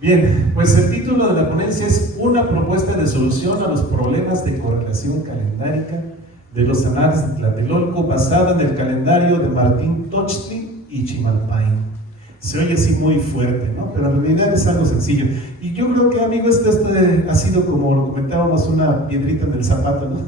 Bien, pues el título de la ponencia es Una propuesta de solución a los problemas de correlación calendárica de los anales de Tlatelolco, basada en el calendario de Martín Tochtli y Chimalpain. Se oye así muy fuerte, ¿no? Pero en realidad es algo sencillo. Y yo creo que, amigos, este ha sido, como lo comentábamos, una piedrita en el zapato, ¿no?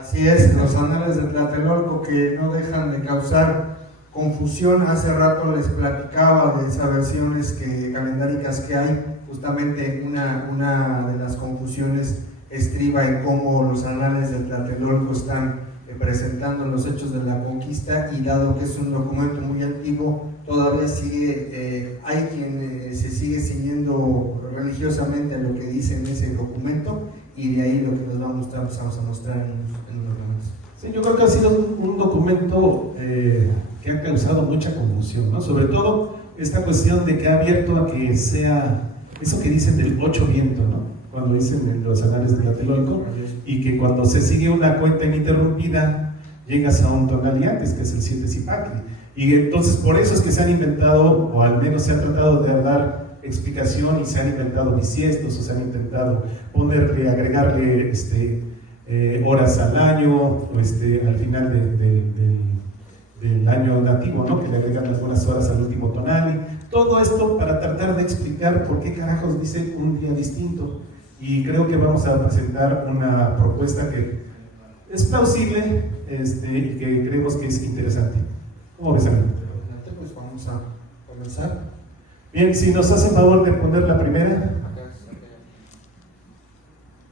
Así es, los anales de Tlatelolco que no dejan de causar confusión. Hace rato les platicaba de esas versiones calendáricas que hay. Justamente una de las confusiones estriba en cómo los anales de Tlatelolco están presentando los hechos de la conquista, y dado que es un documento muy antiguo, todavía hay quien se sigue ciñendo religiosamente a lo que dice en ese documento, y de ahí lo que nos va a mostrar, pues vamos a mostrar en unos momentos. Sí, yo creo que ha sido un documento que ha causado mucha confusión, ¿no? Sobre todo esta cuestión de que ha abierto a que sea eso que dicen del 8 viento, ¿no? Cuando dicen en los anales de Tlatelolco, y que cuando se sigue una cuenta ininterrumpida llegas a un tonal y antes, que es el 7 Zipacli. Y entonces por eso es que se han inventado, o al menos se ha tratado de dar explicación, y se han inventado bisiestos, o se han intentado agregarle horas al año, o al final del año nativo, ¿no? Que le agregan las buenas horas al último tonal. Todo esto para tratar de explicar por qué carajos dice un día distinto. Y creo que vamos a presentar una propuesta que es plausible y que creemos que es interesante. ¿Cómo ves, amigo? Pues vamos a comenzar. Bien, si nos hacen favor de poner la primera.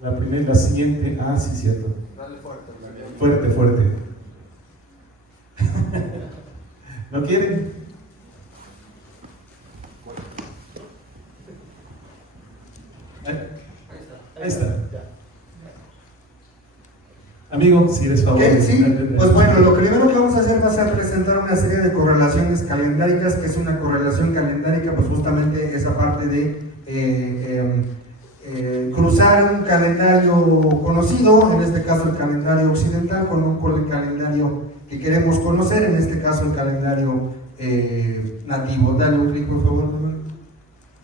La siguiente. Ah, sí, cierto. Dale fuerte. Fuerte, fuerte. ¿No quieren? Ahí está. Amigo, si eres favor. Sí, pues bueno, lo primero que vamos a hacer va a ser presentar una serie de correlaciones calendáricas, que es una correlación calendárica, pues justamente esa parte de cruzar un calendario conocido, en este caso el calendario occidental, con el calendario que queremos conocer, en este caso el calendario nativo. Dale un clic, por favor.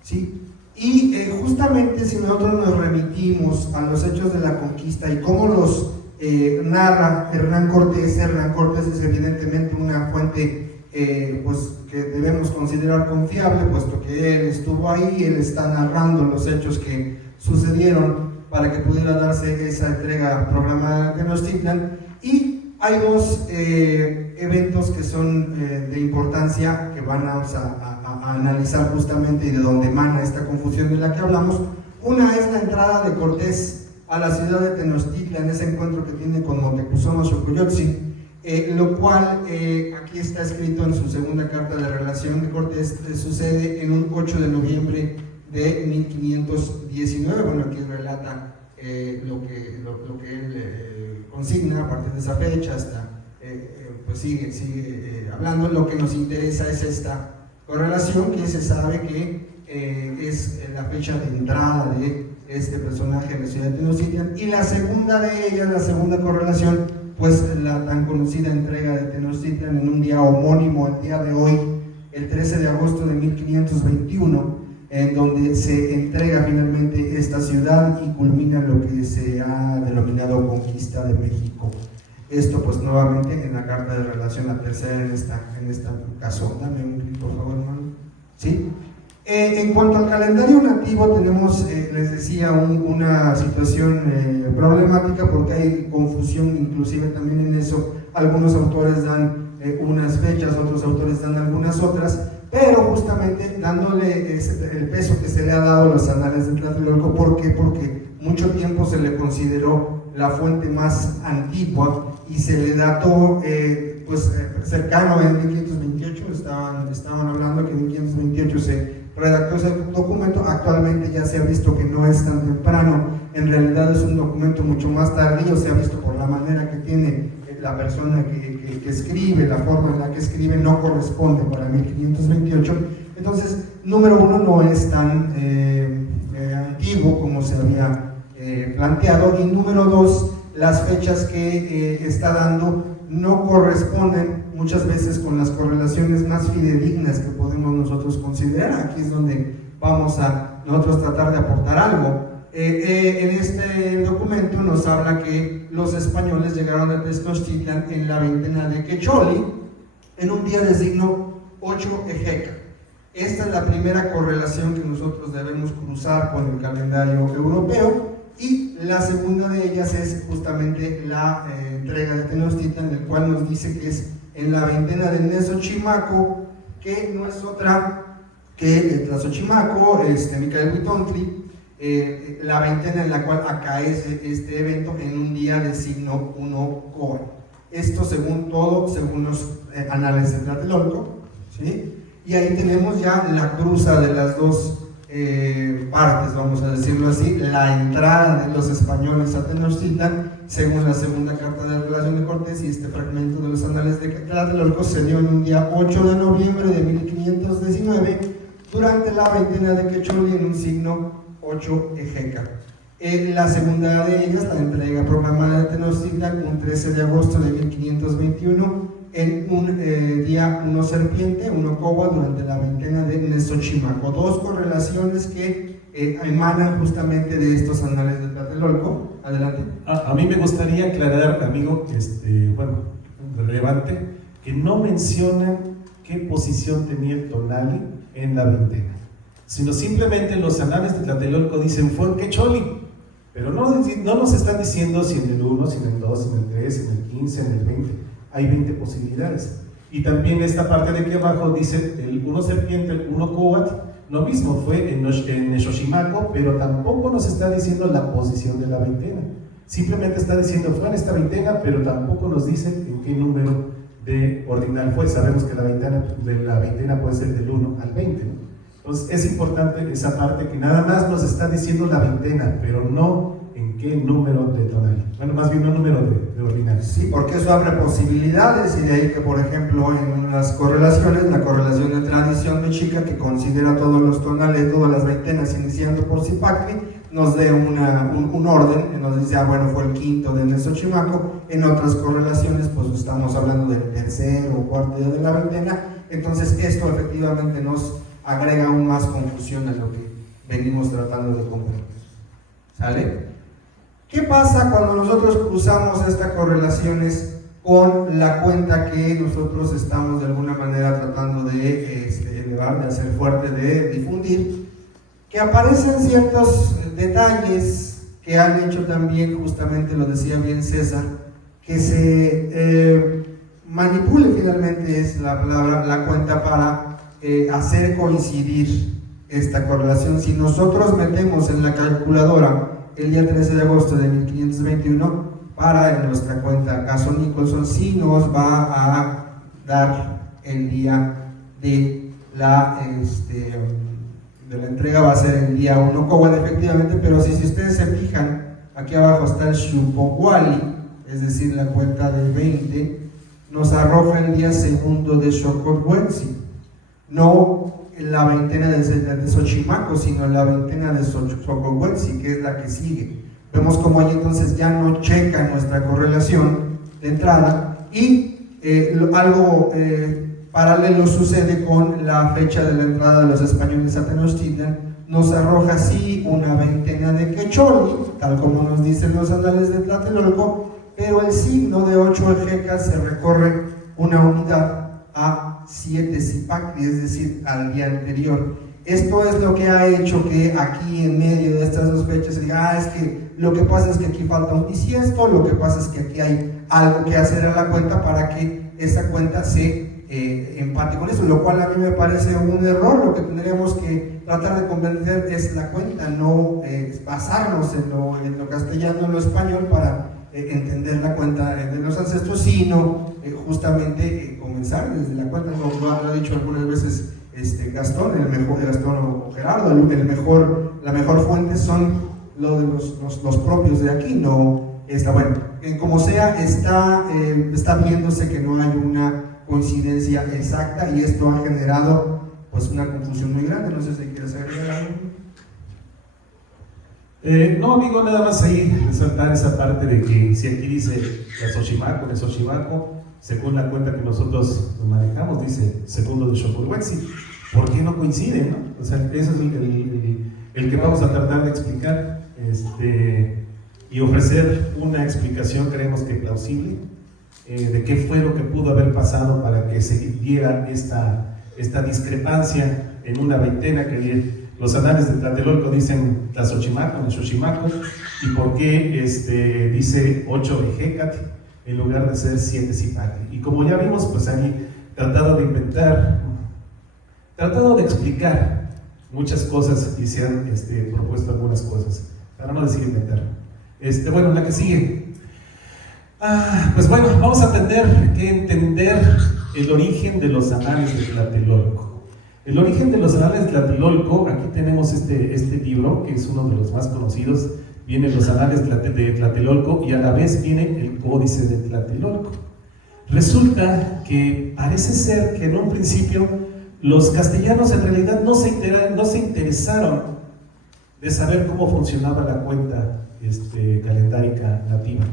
Sí. Y justamente si nosotros nos remitimos a los hechos de la conquista y cómo los narra Hernán Cortés es evidentemente una fuente pues que debemos considerar confiable, puesto que él estuvo ahí, él está narrando los hechos que sucedieron para que pudiera darse esa entrega programada de Tenochtitlan. Y hay dos eventos que son de importancia, que vamos a analizar justamente, y de donde emana esta confusión de la que hablamos. Una es la entrada de Cortés a la ciudad de Tenochtitlan, en ese encuentro que tiene con Moctezuma Xocoyotzin, lo cual aquí está escrito en su segunda carta de relación de Cortés, sucede en un 8 de noviembre de 1519. Bueno, aquí relata lo que él consigna a partir de esa fecha hasta pues sigue hablando. Lo que nos interesa es esta correlación, que se sabe que es la fecha de entrada de este personaje en la ciudad de Tenochtitlan. Y la segunda de ellas, la segunda correlación, pues la tan conocida entrega de Tenochtitlan en un día homónimo al día de hoy, el 13 de agosto de 1521, en donde se entrega finalmente esta ciudad y culmina lo que se ha denominado conquista de México. Esto pues nuevamente en la carta de relación, la tercera en este caso. Dame un clic, por favor, hermano. ¿Sí? En cuanto al calendario nativo, tenemos, les decía, una situación problemática, porque hay confusión inclusive también en eso. Algunos autores dan unas fechas, otros autores dan algunas otras, pero justamente dándole el peso que se le ha dado a los anales de Tlatelolco. ¿Por qué? Porque mucho tiempo se le consideró la fuente más antigua y se le dató cercano a 1528. Estaban hablando que en 1528 se redactó ese documento. Actualmente ya se ha visto que no es tan temprano, en realidad es un documento mucho más tardío. Se ha visto por la manera que tiene la persona que escribe, la forma en la que escribe no corresponde para 1528. Entonces, número uno, no es tan antiguo como se había planteado, y número dos, las fechas que está dando no corresponden muchas veces con las correlaciones más fidedignas que podemos nosotros considerar. Aquí es donde vamos a nosotros tratar de aportar algo. En este documento nos habla que los españoles llegaron a Tenochtitlan en la veintena de Quecholi, en un día de signo 8 Ejeca. Esta es la primera correlación que nosotros debemos cruzar con el calendario europeo, y la segunda de ellas es justamente la entrega de Tenochtitlan, en el cual nos dice que es en la veintena de Nezochimaco, que no es otra que Tlazochimaco, Micael Huitontli, la veintena en la cual acaece este evento en un día de signo 1 Coa. Esto según los anales de Tlatelolco, ¿sí? Y ahí tenemos ya la cruza de las dos partes, vamos a decirlo así, la entrada de los españoles a Tenochtitlan, según la segunda carta de relación de Cortés, y este fragmento de los anales de Tlatelolco se dio en un día 8 de noviembre de 1519, durante la veintena de Quecholi, en un signo 8 Ejeca. La segunda de ellas, la entrega programada de Tenochtitlan, un 13 de agosto de 1521, en un día 1 Serpiente, 1 Coba, durante la veintena de Nezochimaco. Dos correlaciones que emanan justamente de estos anales de Tlatelolco. Adelante. A mí me gustaría aclarar, amigo, relevante, que no mencionan qué posición tenía el Tonali en la veintena, sino simplemente los anales de Tlatelolco dicen fue en Quecholi, pero no nos están diciendo si en el 1, si en el 2, si en el 3, si en el 15, en el 20. Hay 20 posibilidades. Y también esta parte de aquí abajo dice el 1 Serpiente, el 1 Coat, lo mismo fue en Nezochimaco, pero tampoco nos está diciendo la posición de la veintena. Simplemente está diciendo fue en esta veintena, pero tampoco nos dice en qué número de ordinal fue. Sabemos que la veintena puede ser del 1 al 20, ¿no? Entonces es importante esa parte que nada más nos está diciendo la veintena, pero no en qué número de tonal. Bueno, más bien un número de ordinal. Sí, porque eso abre posibilidades, y de ahí que, por ejemplo, en las correlaciones, la correlación de tradición mexica, que considera todos los tonales, todas las veintenas, iniciando por Zipacli, nos dé un orden, que nos dice, bueno, fue el quinto de Nezochimaco. En otras correlaciones, pues estamos hablando del tercero o cuarto día de la veintena. Entonces, esto efectivamente nos agrega aún más confusión a lo que venimos tratando de comprender. ¿Sale? ¿Qué pasa cuando nosotros cruzamos estas correlaciones con la cuenta que nosotros estamos de alguna manera tratando de elevar, de hacer fuerte, de difundir? Que aparecen ciertos detalles que han hecho también, justamente lo decía bien César, que se manipule, finalmente es la palabra, la cuenta para hacer coincidir esta correlación. Si nosotros metemos en la calculadora el día 13 de agosto de 1521 para nuestra cuenta caso Nicholson, sí nos va a dar el día de la entrega, va a ser el día 1 Cowan, efectivamente, pero si ustedes se fijan, aquí abajo está el Xupohuali, es decir, la cuenta de 20, nos arroja el día segundo de Xocothuetzi, no la veintena de Xochimaco, sino la veintena de Xocothuetzi, que es la que sigue. Vemos como ahí entonces ya no checa nuestra correlación de entrada, y algo paralelo sucede con la fecha de la entrada de los españoles a Tenochtitlan. Nos arroja sí una veintena de Quecholi, tal como nos dicen los anales de Tlatelolco, pero el signo de 8 ejecas se recorre una unidad a 7 Zipacli, es decir, al día anterior. Esto es lo que ha hecho que aquí en medio de estas dos fechas se diga, es que lo que pasa es que aquí falta un bisiesto, lo que pasa es que aquí hay algo que hacer a la cuenta para que esa cuenta se empate con eso, lo cual a mí me parece un error. Lo que tendríamos que tratar de convencer es la cuenta, no basarnos en lo castellano, en lo español para entender la cuenta de los ancestros, sino justamente comenzar desde la cuenta. Lo ha dicho algunas veces Gastón, Gastón o Gerardo, la mejor fuente son lo de los propios de aquí, no está bueno. Como sea, está viéndose que no hay una coincidencia exacta, y esto ha generado pues una confusión muy grande. No sé si quieres agregar algo. No, amigo, nada más ahí resaltar esa parte de que si aquí dice Xochimaco, según la cuenta que nosotros manejamos, dice segundo de Xocothuetzi, ¿por qué no coinciden, no? O sea, ese es el el que vamos a tratar de explicar y ofrecer una explicación, creemos que plausible, de qué fue lo que pudo haber pasado para que se diera esta discrepancia en una veintena que los anales de Tlatelolco dicen Tlazochimaco, Xochimaco, y por qué dice 8 Ejecatl en lugar de ser 7 Zipactli. Y como ya vimos, pues ahí tratado de explicar muchas cosas y se han propuesto algunas cosas, para no decir inventar. Bueno, la que sigue. Pues bueno, vamos a tener que entender el origen de los anales de Tlatelolco. El origen de los anales de Tlatelolco, aquí tenemos este libro, que es uno de los más conocidos. Vienen los anales de Tlatelolco y a la vez viene el códice de Tlatelolco. Resulta que parece ser que en un principio los castellanos en realidad no se interesaron de saber cómo funcionaba la cuenta calendárica nativa.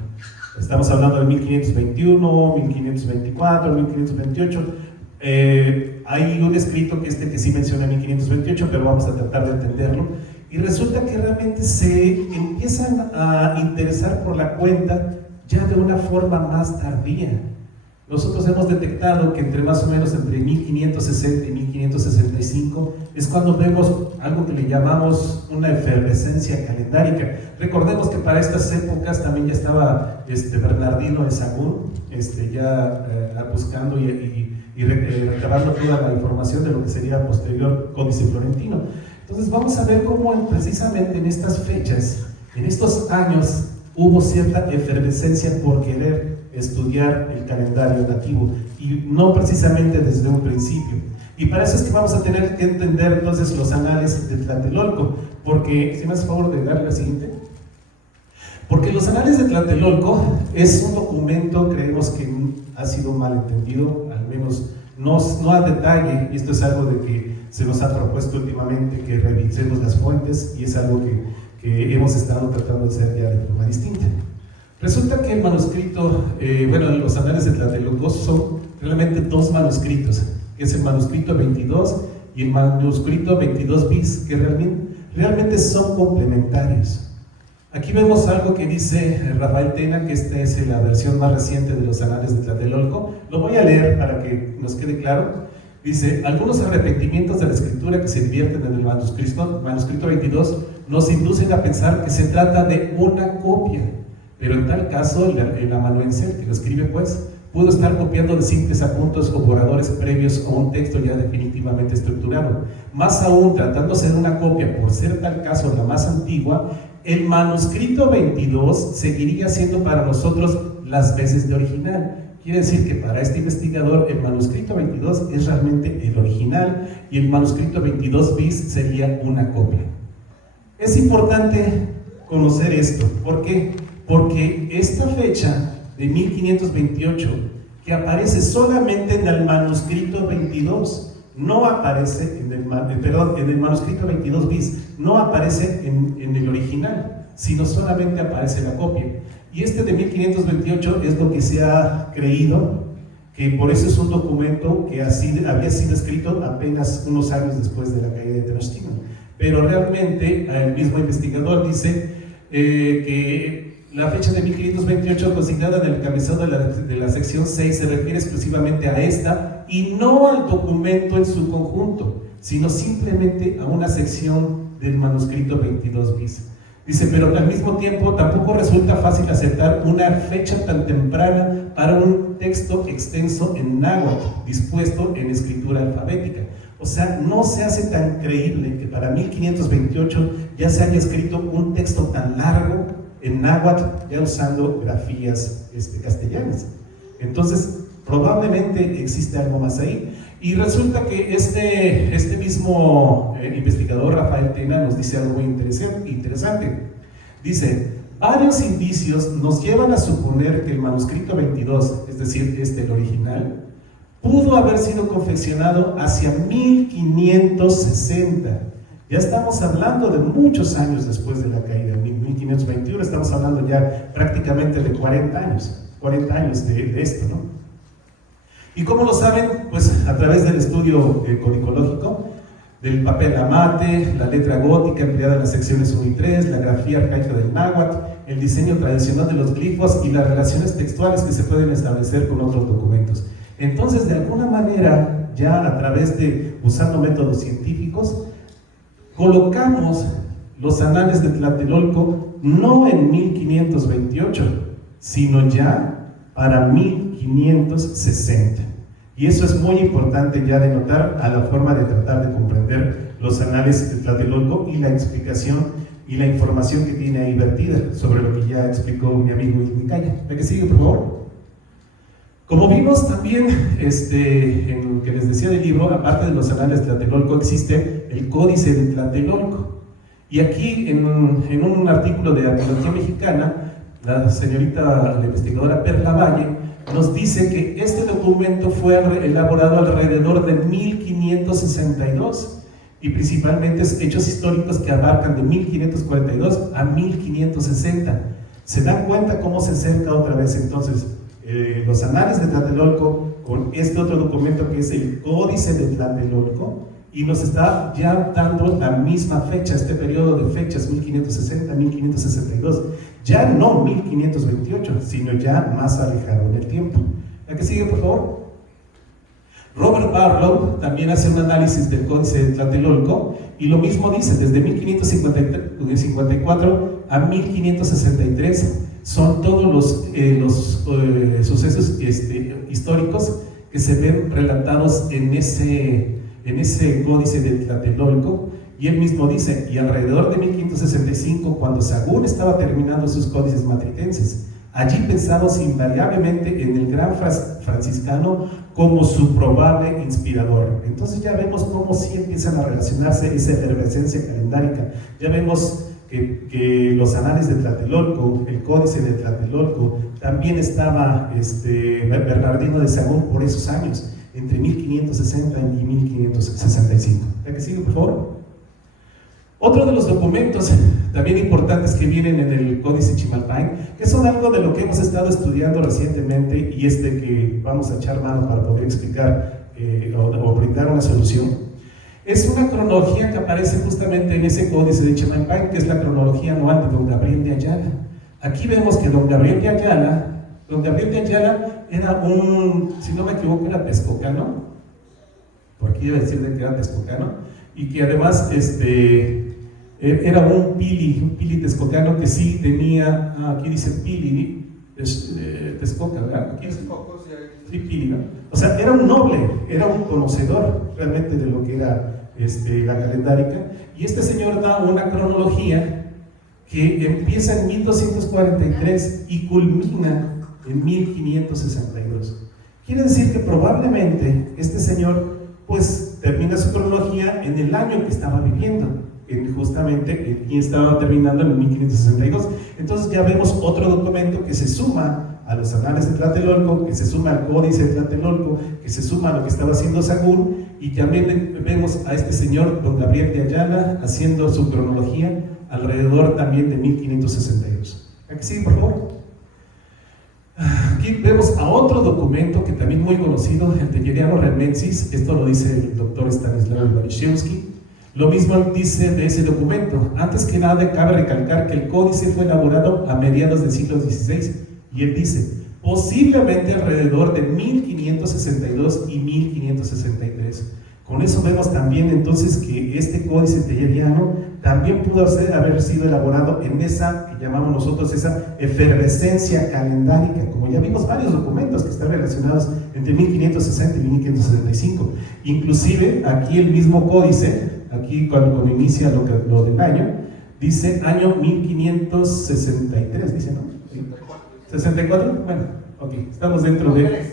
Estamos hablando de 1521, 1524, 1528. Hay un escrito que sí menciona 1528, pero vamos a tratar de entenderlo. Y resulta que realmente se empiezan a interesar por la cuenta ya de una forma más tardía. Nosotros hemos detectado que más o menos entre 1560 y 1565 es cuando vemos algo que le llamamos una efervescencia calendárica. Recordemos que para estas épocas también ya estaba Bernardino de Sahagún buscando y recabando toda la información de lo que sería posterior Códice Florentino. Entonces vamos a ver cómo precisamente en estas fechas, en estos años, hubo cierta efervescencia por querer estudiar el calendario nativo y no precisamente desde un principio. Y para eso es que vamos a tener que entender entonces los anales de Tlatelolco, porque, si me haces favor de darle la siguiente. Porque los anales de Tlatelolco es un documento, creemos que ha sido mal entendido, al menos no a detalle, y esto es algo de que se nos ha propuesto últimamente que revisemos las fuentes, y es algo que hemos estado tratando de hacer ya de forma distinta. Resulta que el manuscrito, los anales de Tlatelolco son realmente dos manuscritos, que es el manuscrito 22 y el manuscrito 22 bis, que realmente son complementarios. Aquí vemos algo que dice Rafael Tena, que esta es la versión más reciente de los anales de Tlatelolco. Lo voy a leer para que nos quede claro. Dice: algunos arrepentimientos de la escritura que se divierten en el manuscrito 22 nos inducen a pensar que se trata de una copia, pero en tal caso el amanuense, que lo escribe pues, pudo estar copiando de simples apuntes o borradores previos a un texto ya definitivamente estructurado. Más aún, tratándose de una copia, por ser tal caso la más antigua, el manuscrito 22 seguiría siendo para nosotros las veces de original. Quiere decir que para este investigador el manuscrito 22 es realmente el original y el manuscrito 22 bis sería una copia. Es importante conocer esto. ¿Por qué? Porque esta fecha de 1528, que aparece solamente en el manuscrito 22, no aparece en el manuscrito 22 bis, no aparece en el original, sino solamente aparece la copia. Y este de 1528 es lo que se ha creído, que por eso es un documento que había sido escrito apenas unos años después de la caída de Tenochtitlan. Pero realmente el mismo investigador dice que la fecha de 1528 consignada en el encabezado de la sección 6 se refiere exclusivamente a esta y no al documento en su conjunto, sino simplemente a una sección del manuscrito 22 bis. Dice, pero al mismo tiempo tampoco resulta fácil aceptar una fecha tan temprana para un texto extenso en náhuatl, dispuesto en escritura alfabética. O sea, no se hace tan creíble que para 1528 ya se haya escrito un texto tan largo en náhuatl, ya usando grafías castellanas. Entonces, probablemente existe algo más ahí. Y resulta que este mismo investigador, Rafael Tena, nos dice algo muy interesante. Dice, varios indicios nos llevan a suponer que el manuscrito 22, es decir, el original, pudo haber sido confeccionado hacia 1560. Ya estamos hablando de muchos años después de la caída, 1521, estamos hablando ya prácticamente de 40 años de esto, ¿no? ¿Y cómo lo saben? Pues a través del estudio codicológico. del papel amate, la letra gótica empleada en las secciones 1 y 3, la grafía arcaica del náhuatl, el diseño tradicional de los glifos y las relaciones textuales que se pueden establecer con otros documentos. Entonces, de alguna manera, ya a través de, usando métodos científicos, colocamos los anales de Tlatelolco no en 1528, sino ya para 1560. Y eso es muy importante ya de notar a la forma de tratar de comprender los anales de Tlatelolco y la explicación y la información que tiene ahí vertida sobre lo que ya explicó mi amigo Ismicaya. ¿La que sigue, por favor? Como vimos también en lo que les decía del libro, aparte de los anales de Tlatelolco existe el Códice de Tlatelolco. Y aquí en un artículo de Arqueología Mexicana, la señorita, la investigadora Perla Valle, nos dice que este documento fue elaborado alrededor de 1562 y principalmente hechos históricos que abarcan de 1542 a 1560. ¿Se dan cuenta cómo se acerca otra vez entonces los anales de Tlatelolco con este otro documento que es el Códice de Tlatelolco? Y nos está ya dando la misma fecha, este periodo de fechas, 1560-1562. Ya no 1528, sino ya más alejado en el tiempo. ¿La que sigue, por favor? Robert Barlow también hace un análisis del Códice de Tlatelolco y lo mismo dice, desde 1554 a 1563 son todos los sucesos históricos que se ven relatados en ese Códice de Tlatelolco. Y él mismo dice, y alrededor de 1565, cuando Sahagún estaba terminando sus códices matritenses, allí pensamos invariablemente en el gran franciscano como su probable inspirador. Entonces ya vemos cómo sí empiezan a relacionarse esa efervescencia calendárica. Ya vemos que los anales de Tlatelolco, el Códice de Tlatelolco, también estaba Bernardino de Sahagún por esos años, entre 1560 y 1565. ¿La que sigue, por favor? Otro de los documentos también importantes que vienen en el Códice Chimalpain, que son algo de lo que hemos estado estudiando recientemente y que vamos a echar mano para poder explicar o brindar una solución, es una cronología que aparece justamente en ese Códice de Chimalpain, que es la cronología anual de don Gabriel de Ayala. Aquí vemos que don Gabriel de Ayala era si no me equivoco, era texcocano, por aquí iba a decir de que era texcocano, y que además era un pili texcocano que sí tenía, aquí dice pili, Texcoca, ¿verdad? Aquí sí, pili, ¿no? O sea, era un noble, era un conocedor realmente de lo que era la calendárica, y este señor da una cronología que empieza en 1243 y culmina en 1562. Quiere decir que probablemente este señor pues termina su cronología en el año en que estaba viviendo, justamente y estaba terminando en 1562. Entonces ya vemos otro documento que se suma a los anales de Tlatelolco, que se suma al Códice de Tlatelolco, que se suma a lo que estaba haciendo Sahagún, y también vemos a este señor, don Gabriel de Ayala, haciendo su cronología alrededor también de 1562. Aquí sigue, por favor. Aquí vemos a otro documento que también muy conocido, el Telleriano Remensis. Esto lo dice el doctor Stanislaw Barishewski. Lo mismo dice de ese documento. Antes que nada, cabe recalcar que el códice fue elaborado a mediados del siglo XVI, y él dice, posiblemente alrededor de 1562 y 1563. Con eso vemos también entonces que este códice telleriano también pudo haber sido elaborado en esa que llamamos nosotros esa efervescencia calendárica, como ya vimos varios documentos que están relacionados entre 1560 y 1565. Inclusive aquí el mismo códice, aquí cuando inicia lo del año, dice año 1563, dice, ¿no? ¿64? Bueno, ok, estamos dentro de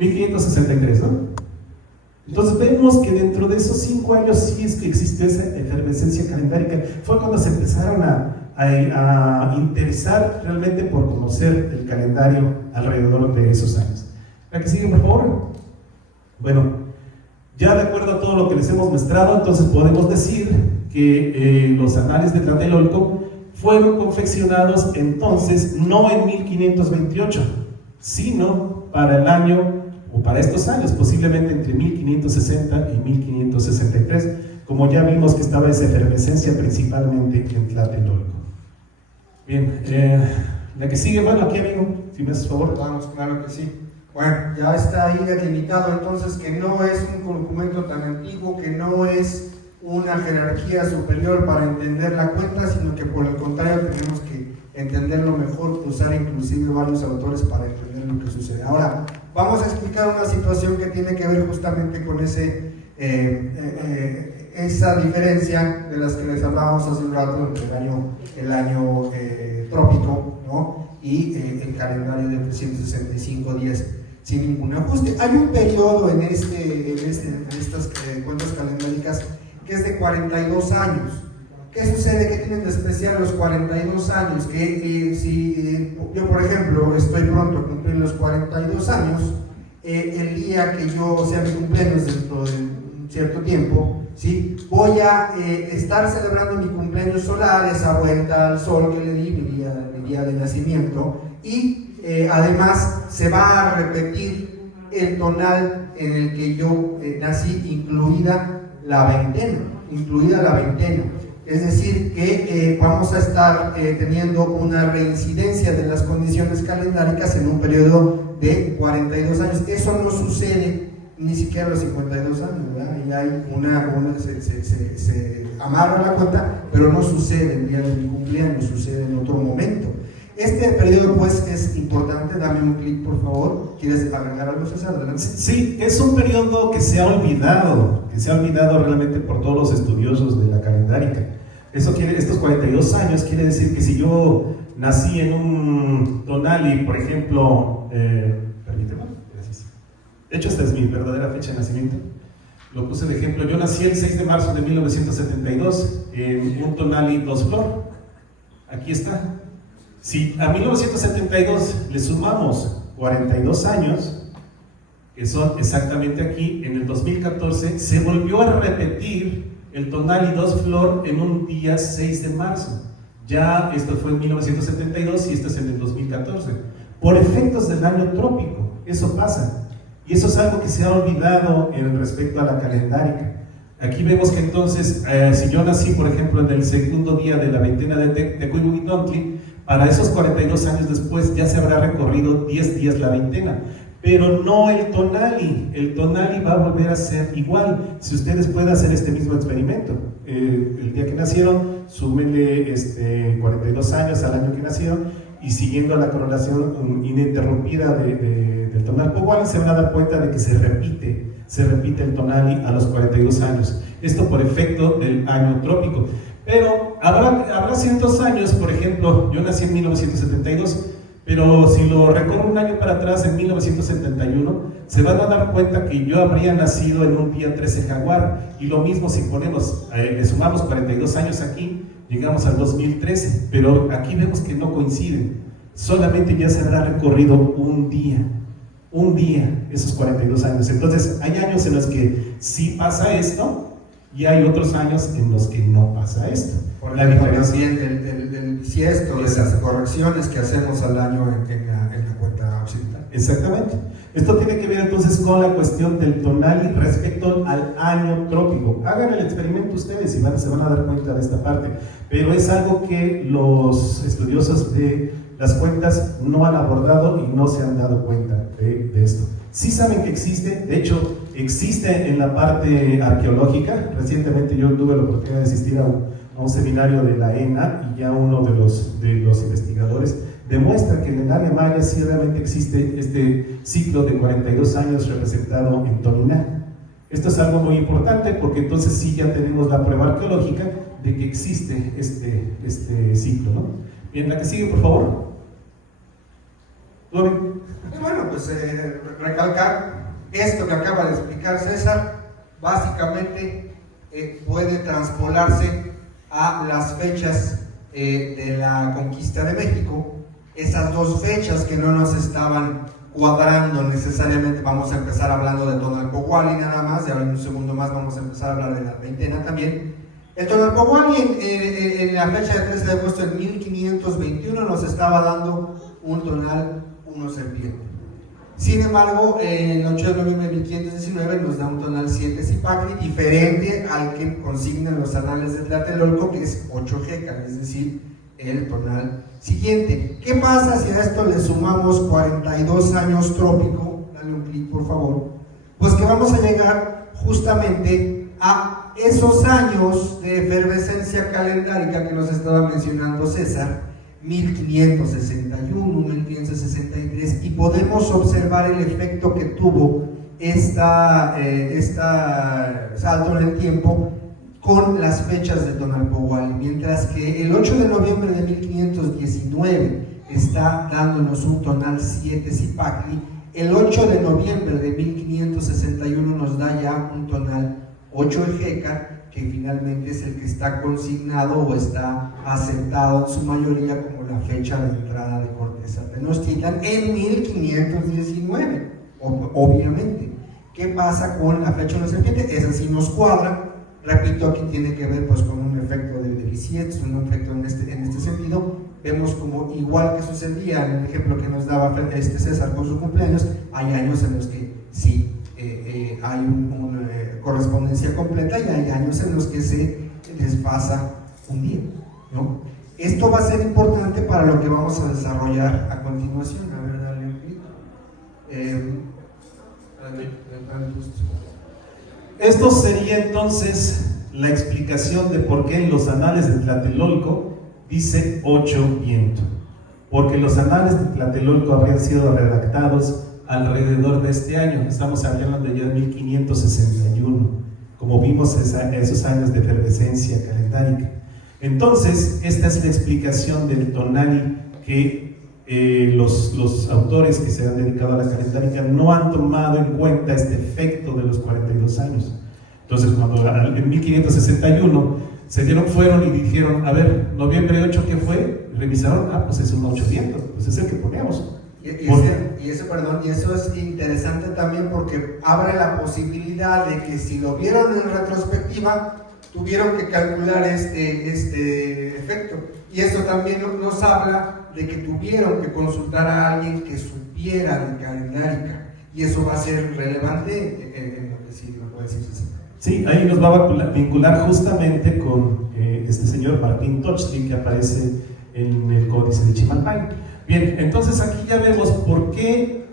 1563, ¿no? Entonces vemos que dentro de esos 5 años sí es que existió esa efervescencia calendárica. Fue cuando se empezaron a interesar realmente por conocer el calendario alrededor de esos años. ¿La que sigue, por favor? Bueno, ya de acuerdo a todo lo que les hemos mostrado, entonces podemos decir que los anales de Tlatelolco fueron confeccionados entonces no en 1528, sino para el año, o para estos años, posiblemente entre 1560 y 1563, como ya vimos que estaba esa efervescencia principalmente en Tlatelolco. Bien, la que sigue, bueno, aquí amigo, si me haces favor. Vamos, claro que sí. Bueno, ya está ahí delimitado entonces que no es un documento tan antiguo, que no es una jerarquía superior para entender la cuenta, sino que por el contrario tenemos que entenderlo mejor, usar inclusive varios autores para entender lo que sucede. Ahora, vamos a explicar una situación que tiene que ver justamente con esa diferencia de las que les hablábamos hace un rato entre el año trópico, ¿no? Y el calendario de 365 días sin ningún ajuste. Hay un periodo en estas cuentas calendáricas que es de 42 años. ¿Qué sucede? ¿Qué tienen de especial los 42 años? Que si yo, por ejemplo, estoy pronto a cumplir los 42 años, el día que yo sea mi cumpleaños dentro de un cierto tiempo, ¿sí? Voy a estar celebrando mi cumpleaños solar, esa vuelta al sol que le di, mi día de nacimiento, y además se va a repetir el tonal en el que yo nací, incluida la veintena. Es decir, que vamos a estar teniendo una reincidencia de las condiciones calendáricas en un periodo de 42 años. Eso no sucede ni siquiera a los 52 años, ¿verdad? Y hay se amarra la cuenta, pero no sucede el día de mi cumpleaños, sucede en otro momento. Este periodo pues es importante, dame un clic por favor. ¿Quieres agregar algo, César? Adelante. Sí, es un periodo que se ha olvidado realmente por todos los estudiosos de la calendárica. Estos 42 años quiere decir que si yo nací en un tonali, por ejemplo, permíteme, gracias. De hecho esta es mi verdadera fecha de nacimiento. Lo puse de ejemplo, yo nací el 6 de marzo de 1972 en un tonali 2 flor. Aquí está. Si a 1972 le sumamos 42 años, que son exactamente aquí, en el 2014 se volvió a repetir el tonali 2 flor en un día 6 de marzo. Ya esto fue en 1972 y esto es en el 2014. Por efectos del año trópico, eso pasa. Y eso es algo que se ha olvidado en respecto a la calendárica. Aquí vemos que entonces, si yo nací, por ejemplo, en el segundo día de la veintena de Tecuihuitontli, para esos 42 años después ya se habrá recorrido 10 días la veintena, pero no el tonali. El tonali va a volver a ser igual. Si ustedes pueden hacer este mismo experimento, el día que nacieron, súmenle 42 años al año que nacieron y siguiendo la correlación ininterrumpida del tonal Powali, se van a dar cuenta de que se repite el tonali a los 42 años. Esto por efecto del año trópico. Pero habrá ciertos años, por ejemplo, yo nací en 1972, pero si lo recorro un año para atrás, en 1971, se van a dar cuenta que yo habría nacido en un día 13 jaguar, y lo mismo si le sumamos 42 años aquí, llegamos al 2013, pero aquí vemos que no coinciden, solamente ya se habrá recorrido un día, esos 42 años. Entonces hay años en los que sí pasa esto, y hay otros años en los que no pasa esto. Por la diferencia del bisiesto, de las correcciones que hacemos al año en la cuenta occidental. Exactamente. Esto tiene que ver entonces con la cuestión del tonali respecto al año trópico. Hagan el experimento ustedes y se van a dar cuenta de esta parte. Pero es algo que los estudiosos de las cuentas no han abordado y no se han dado cuenta de esto. Sí saben que existe, de hecho existe en la parte arqueológica. Recientemente yo tuve la oportunidad de asistir a un seminario de la ENA y ya uno de los investigadores demuestra que en el área maya sí realmente existe este ciclo de 42 años representado en Toniná. Esto es algo muy importante porque entonces sí ya tenemos la prueba arqueológica de que existe este ciclo, ¿no? Bien, la que sigue, por favor. Y bueno, pues recalcar esto que acaba de explicar César, básicamente puede transpolarse a las fechas de la conquista de México. Esas dos fechas que no nos estaban cuadrando necesariamente. Vamos a empezar hablando de Tonalpohualli nada más, y ahora en un segundo más vamos a empezar a hablar de la veintena también. El Tonalpohualli en la fecha de 13 de agosto de 1521 nos estaba dando un tonal 1 septiembre. Sin embargo, el 8 de noviembre de 1519 nos da un tonal 7 Zipacli, diferente al que consignan los anales de Tlatelolco, que es 8 Jécar, es decir, el tonal siguiente. ¿Qué pasa si a esto le sumamos 42 años trópico? Dale un clic, por favor. Pues que vamos a llegar justamente a esos años de efervescencia calendárica que nos estaba mencionando César, 1561, 1563, y podemos observar el efecto que tuvo esta salto en el tiempo con las fechas de Tonalpohualli. Mientras que el 8 de noviembre de 1519 está dándonos un tonal 7 Zipacli, el 8 de noviembre de 1561 nos da ya un tonal 8 Ejécar, que finalmente es el que está consignado o está aceptado en su mayoría como la fecha de entrada de Cortés a Tenochtitlan en 1519, obviamente. ¿Qué pasa con la fecha de la serpiente? Esa sí nos cuadra. Repito, aquí tiene que ver pues con un efecto de bisietos, un efecto en este sentido. Vemos como igual que sucedía en el ejemplo que nos daba César con su cumpleaños, hay años en los que sí hay una correspondencia completa y hay años en los que se desfasa un día, ¿no? Esto va a ser importante para lo que vamos a desarrollar a continuación. A ver, dale un clic. Esto sería entonces la explicación de por qué en los anales de Tlatelolco dice 8 viento, porque los anales de Tlatelolco habrían sido redactados alrededor de este año. Estamos hablando de ya 1561, como vimos esos años de efervescencia calendárica. Entonces, esta es la explicación del tonali que los autores que se han dedicado a la calendárica no han tomado en cuenta este efecto de los 42 años. Entonces, cuando en 1561 fueron y dijeron, a ver, noviembre 8, ¿qué fue? Revisaron, pues es un 8 viento, pues es el que ponemos. Y eso es interesante también porque abre la posibilidad de que si lo vieron en retrospectiva, tuvieron que calcular este efecto. Y eso también nos habla de que tuvieron que consultar a alguien que supiera de calendárica. Y eso va a ser relevante en lo que sí lo puede decir. Sí, ahí nos va a vincular justamente con este señor Martín Tochtli que aparece en el Códice de Chimalpay. Bien, entonces aquí ya vemos por qué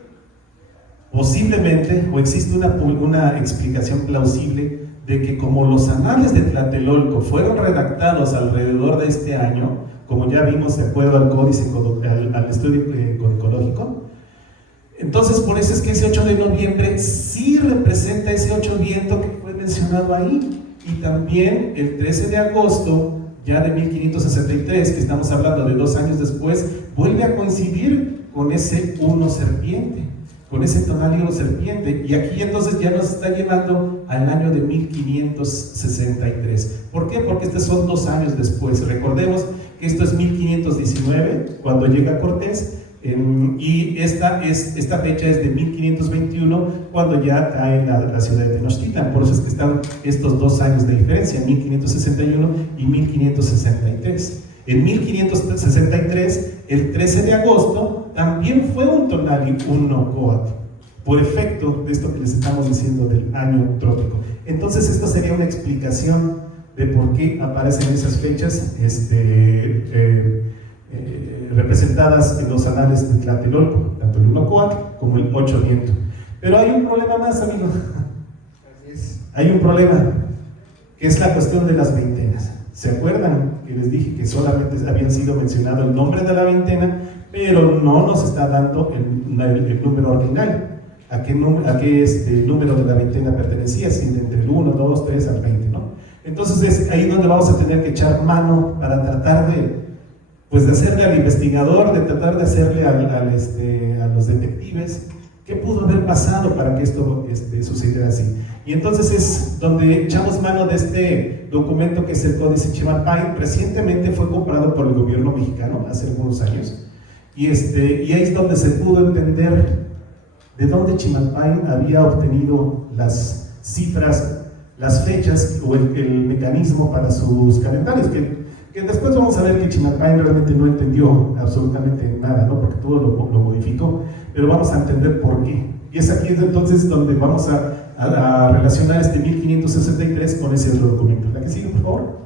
posiblemente, o existe una explicación plausible de que como los anales de Tlatelolco fueron redactados alrededor de este año, como ya vimos de acuerdo al códice, al estudio codicológico, entonces por eso es que ese 8 de noviembre sí representa ese 8 viento que fue mencionado ahí, y también el 13 de agosto ya de 1563, que estamos hablando de 2 años después, vuelve a coincidir con ese 1 serpiente, con ese tonal 1 serpiente, y aquí entonces ya nos está llevando al año de 1563. ¿Por qué? Porque estos son 2 años después. Recordemos que esto es 1519, cuando llega Cortés, y esta fecha es de 1521, cuando ya cae la ciudad de Tenochtitlan. Por eso es que están estos 2 años de diferencia, 1561 y 1563. En 1563, el 13 de agosto, también fue un tonali 1 coat, por efecto de esto que les estamos diciendo del año trópico. Entonces, esto sería una explicación de por qué aparecen esas fechas representadas en los anales de Tlatelolco, tanto el 1 coat como el 8 viento. Pero hay un problema más, amigos. Hay un problema, que es la cuestión de las veintenas. ¿Se acuerdan que les dije que solamente habían sido mencionado el nombre de la veintena, pero no nos está dando el número ordinal? ¿A qué número de la veintena pertenecía? Si entre el 1, 2, 3 al 20, ¿no? Entonces es ahí donde vamos a tener que echar mano para tratar de hacerle al investigador, de tratar de hacerle a los detectives qué pudo haber pasado para que esto sucediera así. Y entonces es donde echamos mano de este documento que es el Códice Chimalpay. Recientemente fue comprado por el gobierno mexicano, hace algunos años, y ahí es donde se pudo entender de dónde Chimalpay había obtenido las cifras, las fechas o el mecanismo para sus calendarios, que Que después vamos a ver que Chimalpain realmente no entendió absolutamente nada, ¿no? Porque todo lo modificó, pero vamos a entender por qué. Y es aquí entonces donde vamos a relacionar este 1563 con ese otro documento. ¿La que sigue, por favor?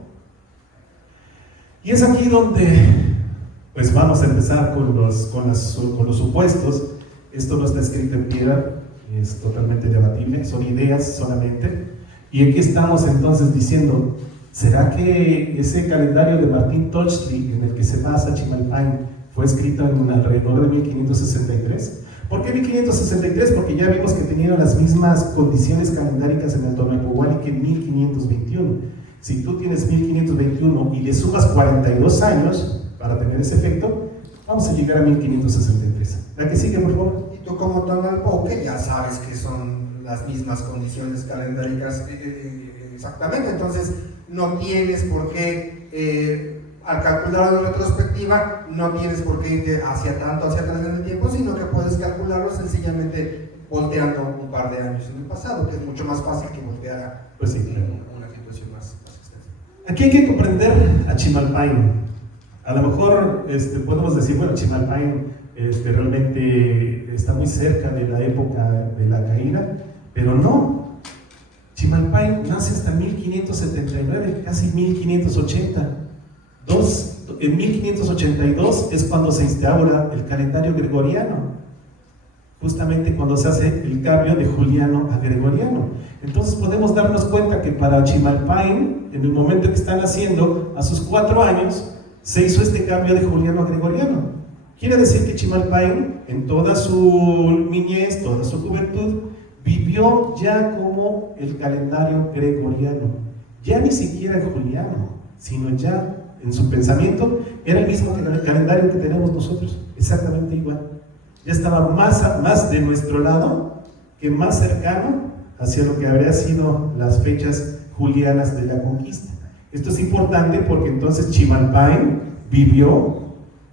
Y es aquí donde pues vamos a empezar con los supuestos. Esto no está escrito en piedra, es totalmente debatible, son ideas solamente. Y aquí estamos entonces diciendo, ¿será que ese calendario de Martín Tochtli en el que se basa Chimalpain fue escrito en alrededor de 1563? ¿Por qué 1563? Porque ya vimos que tenían las mismas condiciones calendáricas en el Tonacahuali que en 1521. Si tú tienes 1521 y le sumas 42 años para tener ese efecto, vamos a llegar a 1563. ¿La que sigue, por favor? Y tú como Tonalpoque ya sabes que son las mismas condiciones calendáricas exactamente, entonces no tienes por qué, al calcularlo en retrospectiva, no tienes por qué irte hacia atrás en el tiempo, sino que puedes calcularlo sencillamente volteando un par de años en el pasado, que es mucho más fácil que voltear pues sí, claro. Una situación más extensa. Aquí hay que comprender a Chimalpain. A lo mejor podemos decir, bueno, Chimalpain realmente está muy cerca de la época de la caída, pero no. Chimalpain nace hasta 1579, casi 1580. En 1582 es cuando se instaura el calendario gregoriano, justamente cuando se hace el cambio de juliano a gregoriano. Entonces podemos darnos cuenta que para Chimalpain, en el momento que están haciendo, a sus 4 años, se hizo este cambio de juliano a gregoriano. Quiere decir que Chimalpain, en toda su niñez, toda su juventud, vivió ya como el calendario gregoriano, ya ni siquiera en juliano, sino ya en su pensamiento era el mismo que el calendario que tenemos nosotros, exactamente igual. Ya estaba más de nuestro lado que más cercano hacia lo que habría sido las fechas julianas de la conquista. Esto es importante porque entonces Chimalpain vivió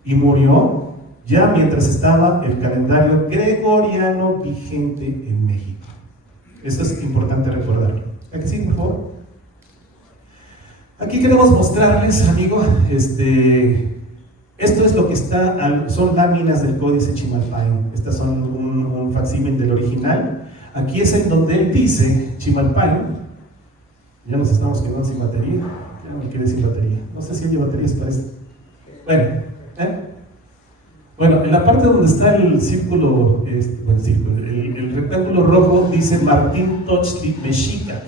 y murió ya mientras estaba el calendario gregoriano vigente en México. Esto es importante recordarlo. ¿Aquí sí, por favor? Aquí queremos mostrarles, amigo, esto es lo que está, son láminas del Códice Chimalpain. Estas son un facsímil del original. Aquí es en donde él dice, Chimalpain, ya nos estamos quedando sin batería, ya me quedé sin batería. No sé si hay baterías para esto. Bueno, en la parte donde está el círculo, el rectángulo rojo dice Martín Tochtli Mexica.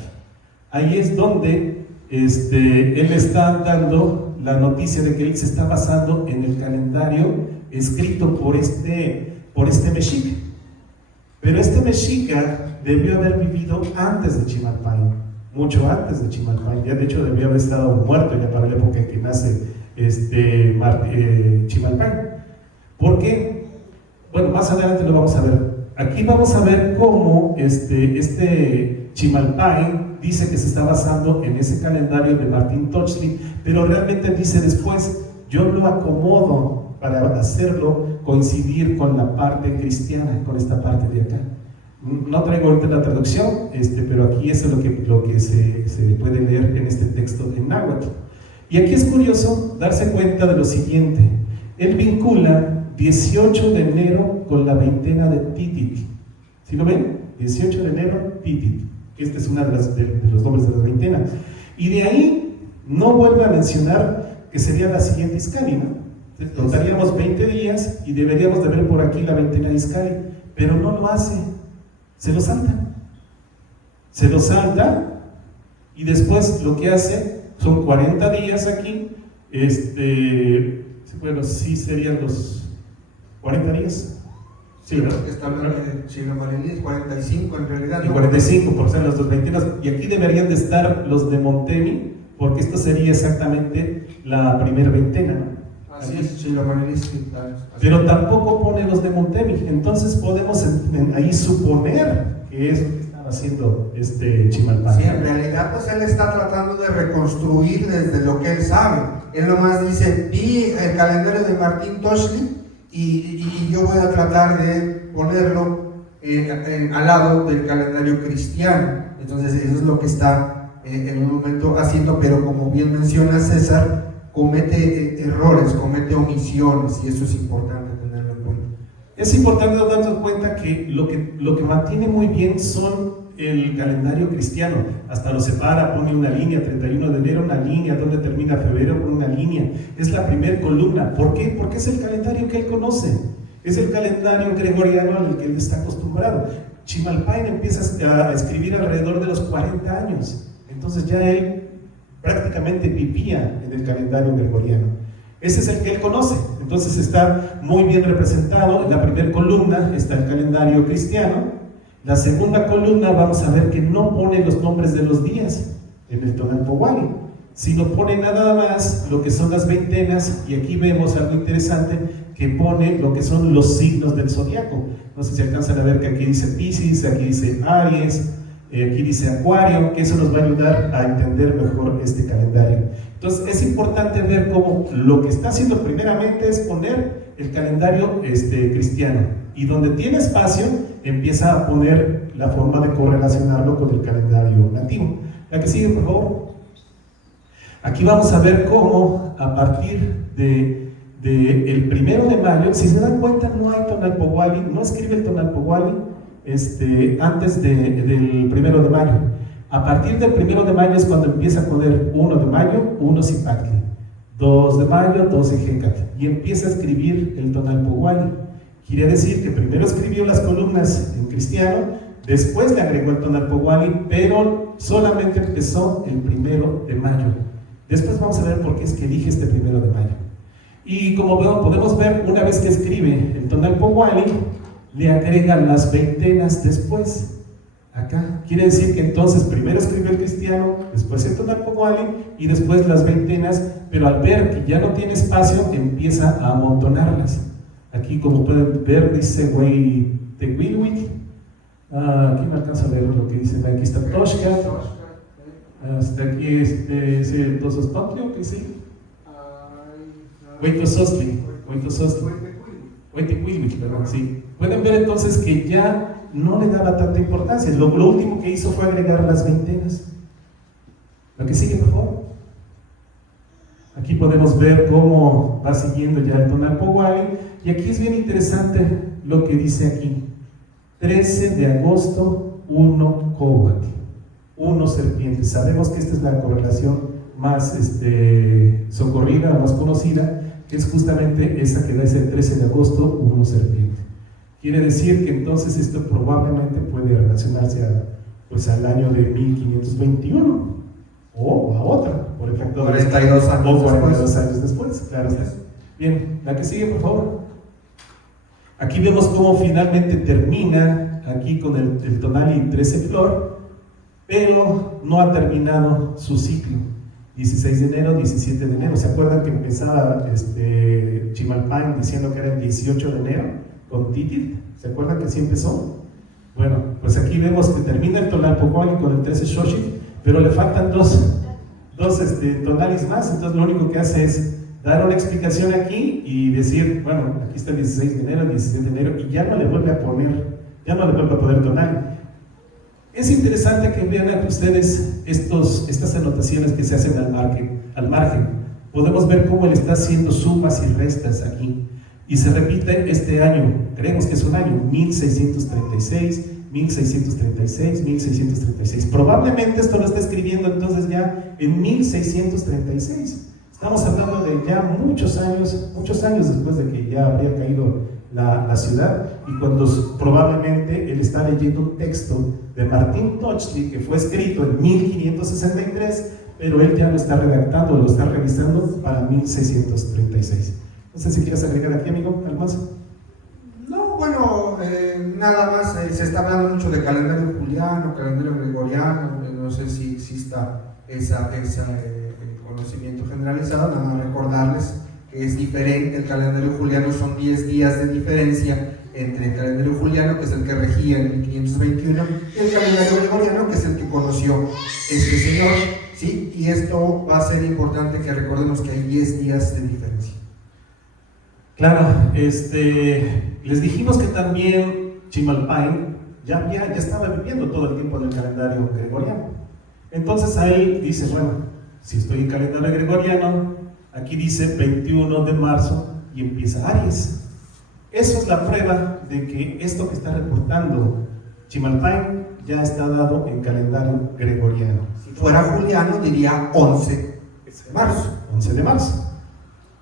Ahí es donde él está dando la noticia de que él se está basando en el calendario escrito por este mexica. Pero este mexica debió haber vivido antes de Chimalpain, mucho antes de Chimalpain. Ya de hecho debió haber estado muerto ya para la época en que nace Chimalpain. Porque, bueno, más adelante lo vamos a ver. Aquí vamos a ver cómo Chimalpain dice que se está basando en ese calendario de Martín Tochtli, pero realmente dice después, yo lo acomodo para hacerlo coincidir con la parte cristiana, con esta parte de acá. No traigo ahorita la traducción, pero aquí eso es lo que se puede leer en este texto en náhuatl. Y aquí es curioso darse cuenta de lo siguiente. Él vincula 18 de enero con la veintena de Titit. ¿Sí lo ven? 18 de enero, Titit. Este es uno de los nombres de la veintena. Y de ahí no vuelve a mencionar que sería la siguiente Iscali, ¿no? Contaríamos 20 días y deberíamos de ver por aquí la veintena de Iscali, pero no lo hace. Se lo salta. Se lo salta y después lo que hace son 40 días aquí. Bueno, sí serían los 40 días. Sí, ¿verdad? Está hablando de Chilo Marilis, 45 en realidad. Y 45 por ser las dos veintenas. Y aquí deberían de estar los de Montemi, porque esto sería exactamente la primera veintena, ¿no? Así es, Chilo Marilis. Pero tampoco pone los de Montemi. Entonces podemos ahí suponer que es lo que estaba haciendo Chimalpain. Sí, en realidad pues él está tratando de reconstruir desde lo que él sabe. Él nomás dice, vi el calendario de Martín Tochtli y yo voy a tratar de ponerlo al lado del calendario cristiano. Entonces eso es lo que está en un momento haciendo, pero como bien menciona César, comete errores, comete omisiones, y eso es importante tenerlo en cuenta. Es importante darnos cuenta que lo que mantiene muy bien son el calendario cristiano. Hasta lo separa, pone una línea, 31 de enero una línea, donde termina febrero pone una línea. Es la primera columna. ¿Por qué? Porque es el calendario que él conoce. Es el calendario gregoriano al que él está acostumbrado. Chimalpain empieza a escribir alrededor de los 40 años. Entonces ya él prácticamente vivía en el calendario gregoriano. Ese es el que él conoce. Entonces está muy bien representado. En la primera columna está el calendario cristiano. La segunda columna vamos a ver que no pone los nombres de los días en el Tonalpohualli, sino pone nada más lo que son las veintenas, y aquí vemos algo interesante, que pone lo que son los signos del zodiaco. No sé si alcanzan a ver que aquí dice Piscis, aquí dice Aries, aquí dice Acuario, que eso nos va a ayudar a entender mejor este calendario. Entonces es importante ver cómo lo que está haciendo primeramente es poner el calendario cristiano, y donde tiene espacio empieza a poner la forma de correlacionarlo con el calendario nativo. La que sigue, por favor. Aquí vamos a ver cómo a partir del 1 de mayo, si se dan cuenta, no hay Tonalpohualli, no escribe el Tonalpohualli antes del 1 de mayo. A partir del 1 de mayo es cuando empieza a poner 1 de mayo, 1 Zipactli, 2 de mayo, 2 Ejecatl, y empieza a escribir el Tonalpohualli. Quiere decir que primero escribió las columnas en cristiano, después le agregó el Tonalpohualli, pero solamente empezó el 1 de mayo. Después vamos a ver por qué es que elige este 1 de mayo. Y como podemos ver, una vez que escribe el Tonalpohualli, le agrega las veintenas después. Acá quiere decir que entonces primero escribe el cristiano, después el Tonalpohualli y después las veintenas, pero al ver que ya no tiene espacio, empieza a amontonarlas. Aquí, como pueden ver, dice Güey Tehuilhuitl. Aquí me alcanza a leer lo que dice. Aquí está Toshka. Hasta aquí dice Tosostotli, ¿qué dice? Huitosostli. Huitehuilhuitl, perdón, sí. Pueden ver entonces que ya no le daba tanta importancia. Lo último que hizo fue agregar las veintenas. Lo que sigue, por favor. Aquí podemos ver cómo va siguiendo ya el Tonalpohualli, y aquí es bien interesante lo que dice aquí. 13 de agosto, 1 Cohuatl, 1 serpiente. Sabemos que esta es la correlación más socorrida, más conocida, que es justamente esa que da ese 13 de agosto, 1 serpiente. Quiere decir que entonces esto probablemente puede relacionarse al año de 1521 o a otra, por ejemplo, 42 años después. Claro está. Bien, la que sigue, por favor. Aquí vemos cómo finalmente termina aquí con el Tonali 13 flor, pero no ha terminado su ciclo. 16 de enero, 17 de enero. ¿Se acuerdan que empezaba Chimalpain diciendo que era el 18 de enero con Titit? ¿Se acuerdan que así empezó? Bueno, pues aquí vemos que termina el Tonalpohualli con el 13 Xochitl, pero le faltan dos tonalis más. Entonces lo único que hace es dar una explicación aquí y decir, bueno, aquí está el 16 de enero, el 17 de enero, y ya no le vuelve a poner tonali. Es interesante que vean ustedes estas anotaciones que se hacen al margen. Podemos ver cómo él está haciendo sumas y restas aquí, y se repite este año. Creemos que es un año 1636, 1636, 1636. Probablemente esto lo está escribiendo entonces ya en 1636. Estamos hablando de ya muchos años después de que ya habría caído la ciudad, y cuando probablemente él está leyendo un texto de Martín Tochtli que fue escrito en 1563, pero él ya lo está redactando, lo está revisando para 1636. No sé si quieres agregar aquí, amigo, algo más. No, bueno, nada más. Se está hablando mucho de calendario juliano, calendario gregoriano. No sé si exista ese conocimiento generalizado. Nada más recordarles que es diferente. El calendario juliano son 10 días de diferencia entre el calendario juliano, que es el que regía en 1521, y el calendario gregoriano, que es el que conoció este señor, ¿sí? Y esto va a ser importante que recordemos que hay 10 días de diferencia. Claro, les dijimos que también Chimalpain ya estaba viviendo todo el tiempo en el calendario gregoriano. Entonces a él dice, bueno, si estoy en calendario gregoriano, Aquí dice 21 de marzo y empieza Aries. Eso es la prueba de que esto que está reportando Chimalpain ya está dado en calendario gregoriano. Si fuera juliano diría 11 de marzo. 11 de marzo.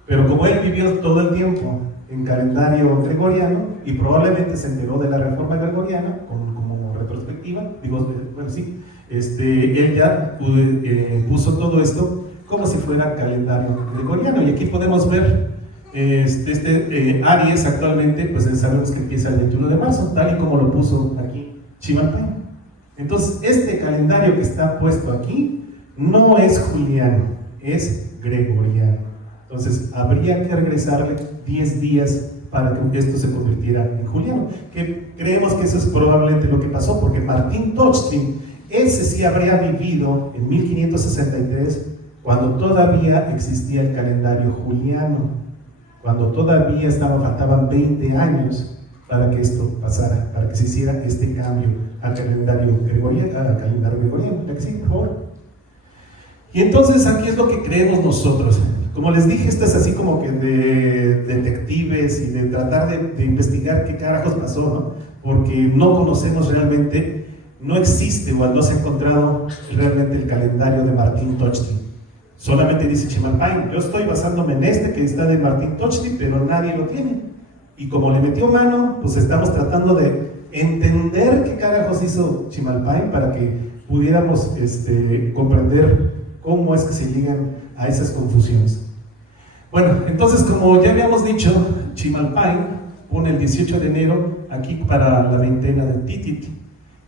Pero como él vivió todo el tiempo en calendario gregoriano y probablemente se enteró de la reforma gregoriana como retrospectiva, digo, bueno, sí, él ya puso todo esto como si fuera calendario gregoriano. Y aquí podemos ver Aries actualmente, pues sabemos que empieza el 21 de marzo, tal y como lo puso aquí Chimalpain. Entonces, este calendario que está puesto aquí no es juliano, es gregoriano. Entonces, habría que regresarle 10 días para que esto se convirtiera en juliano. Que creemos que eso es probablemente lo que pasó, porque Martín Tochtli, ese sí habría vivido en 1563, cuando todavía existía el calendario juliano, cuando todavía faltaban 20 años para que esto pasara, para que se hiciera este cambio al calendario gregoriano. ¿La que sí, por favor? Y entonces aquí es lo que creemos nosotros. Como les dije, esto es así como que de detectives y de tratar de investigar qué carajos pasó, ¿no? Porque no conocemos realmente, no existe o no se ha encontrado realmente el calendario de Martín Tochtli. Solamente dice Chimalpain, yo estoy basándome en este que está de Martín Tochtli, pero nadie lo tiene. Y como le metió mano, pues estamos tratando de entender qué carajos hizo Chimalpain para que pudiéramos comprender cómo es que se llegan a esas confusiones. Bueno, entonces, como ya habíamos dicho, Chimalpain pone el 18 de enero aquí para la veintena de Titit.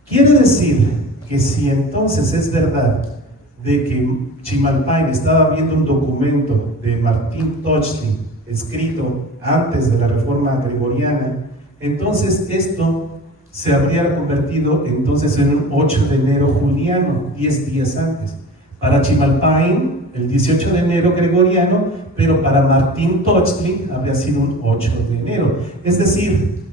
Quiere decir que si entonces es verdad de que Chimalpain estaba viendo un documento de Martín Tochtli escrito antes de la reforma gregoriana, entonces esto se habría convertido entonces en un 8 de enero juliano, 10 días antes. Para Chimalpain, el 18 de enero gregoriano, pero para Martín Tochtli habría sido un 8 de enero. Es decir,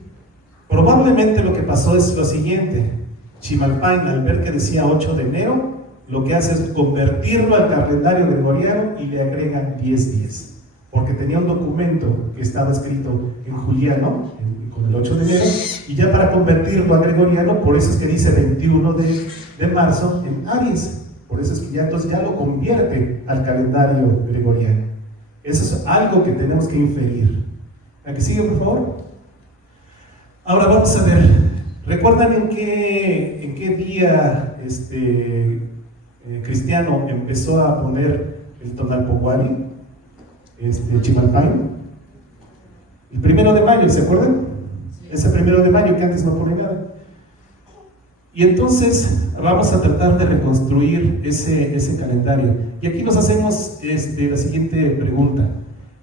probablemente lo que pasó es lo siguiente: Chimalpain, al ver que decía 8 de enero, lo que hace es convertirlo al calendario gregoriano y le agrega 10 días. Porque tenía un documento que estaba escrito en juliano, con el 8 de enero, y ya para convertirlo a gregoriano, por eso es que dice 21 de marzo en Aries. Por eso es que entonces ya lo convierte al calendario gregoriano. Eso es algo que tenemos que inferir. ¿A que sigue, por favor? Ahora vamos a ver. ¿Recuerdan en qué día cristiano empezó a poner el Tonalpohualli, Chimalpain? El 1 de mayo, ¿se acuerdan? Ese 1 de mayo que antes no pone nada. Y entonces vamos a tratar de reconstruir ese calendario. Y aquí nos hacemos la siguiente pregunta.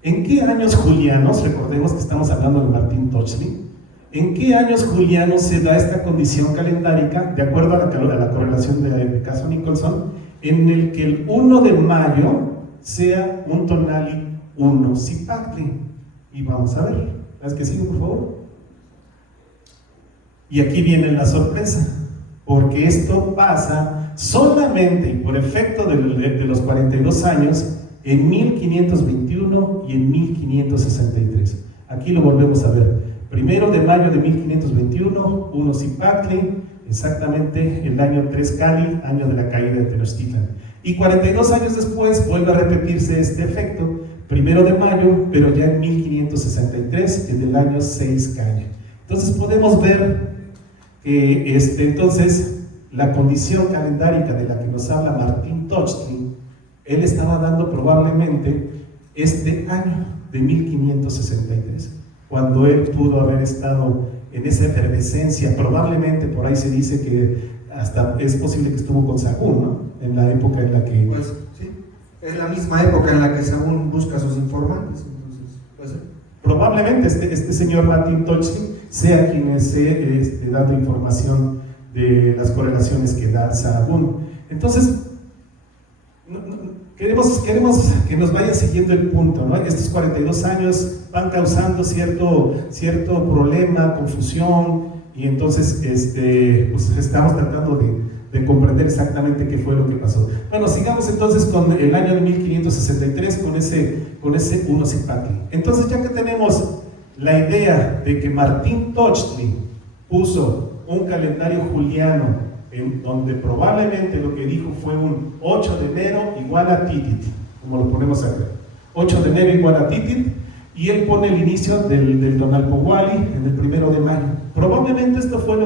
¿En qué años julianos, recordemos que estamos hablando de Martín Tochtli, en qué años julianos se da esta condición calendárica, de acuerdo a la correlación de caso Nicholson, en el que el 1 de mayo sea un tonali 1 Zipactli? Y vamos a ver. ¿Las que siguen, por favor? Y aquí viene la sorpresa, porque esto pasa solamente y por efecto de los 42 años en 1521 y en 1563. Aquí lo volvemos a ver. 1 de mayo de 1521, 1 Zipactli, exactamente el año 3 Cali, año de la caída de Tenochtitlan. Y 42 años después vuelve a repetirse este efecto, 1 de mayo, pero ya en 1563, en el año 6 Cali. Entonces podemos ver que entonces la condición calendárica de la que nos habla Martín Tochtli, él estaba dando probablemente este año de 1563, cuando él pudo haber estado en esa efervescencia. Probablemente por ahí se dice que hasta es posible que estuvo con Sahagún, ¿no? En la época en la que... Pues sí, es la misma época en la que Sahagún busca a sus informantes, entonces, pues, probablemente este señor Martín Tochtli sea quien esté dando información de las correlaciones que da Sahagún. Entonces, queremos que nos vaya siguiendo el punto, ¿no? Estos 42 años van causando cierto problema, confusión, y entonces pues estamos tratando de de comprender exactamente qué fue lo que pasó. Bueno, sigamos entonces con el año de 1563, con ese Uno Cipactli. Entonces, ya que tenemos la idea de que Martín Tochtli puso un calendario juliano en donde probablemente lo que dijo fue un 8 de enero igual a Titit, como lo ponemos acá. 8 de enero igual a Titit, y él pone el inicio del Tonalpohualli en el 1 de mayo. Probablemente esto fue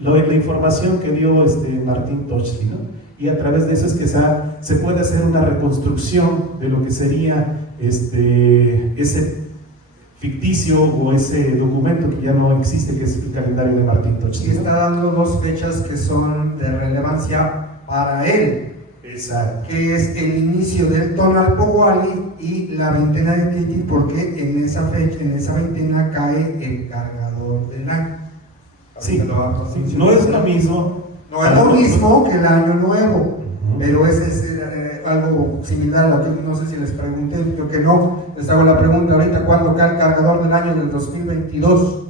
la información que dio Martín Tochtli, ¿no? Y a través de eso es que se puede hacer una reconstrucción de lo que sería ese ficticio o ese documento que ya no existe, que es el calendario de Martín Tochtli. Y está dando dos fechas que son de relevancia para él. Exacto. Que es el inicio del Tonalpohualli y la veintena de Titit, porque en esa fecha, en esa veintena cae el cargador del año. Sí, no es lo mismo. No es lo mismo que el año nuevo, pero es algo similar a lo que no sé si les pregunté, creo que no. Les hago la pregunta ahorita: ¿cuándo cae el cargador del año del 2022?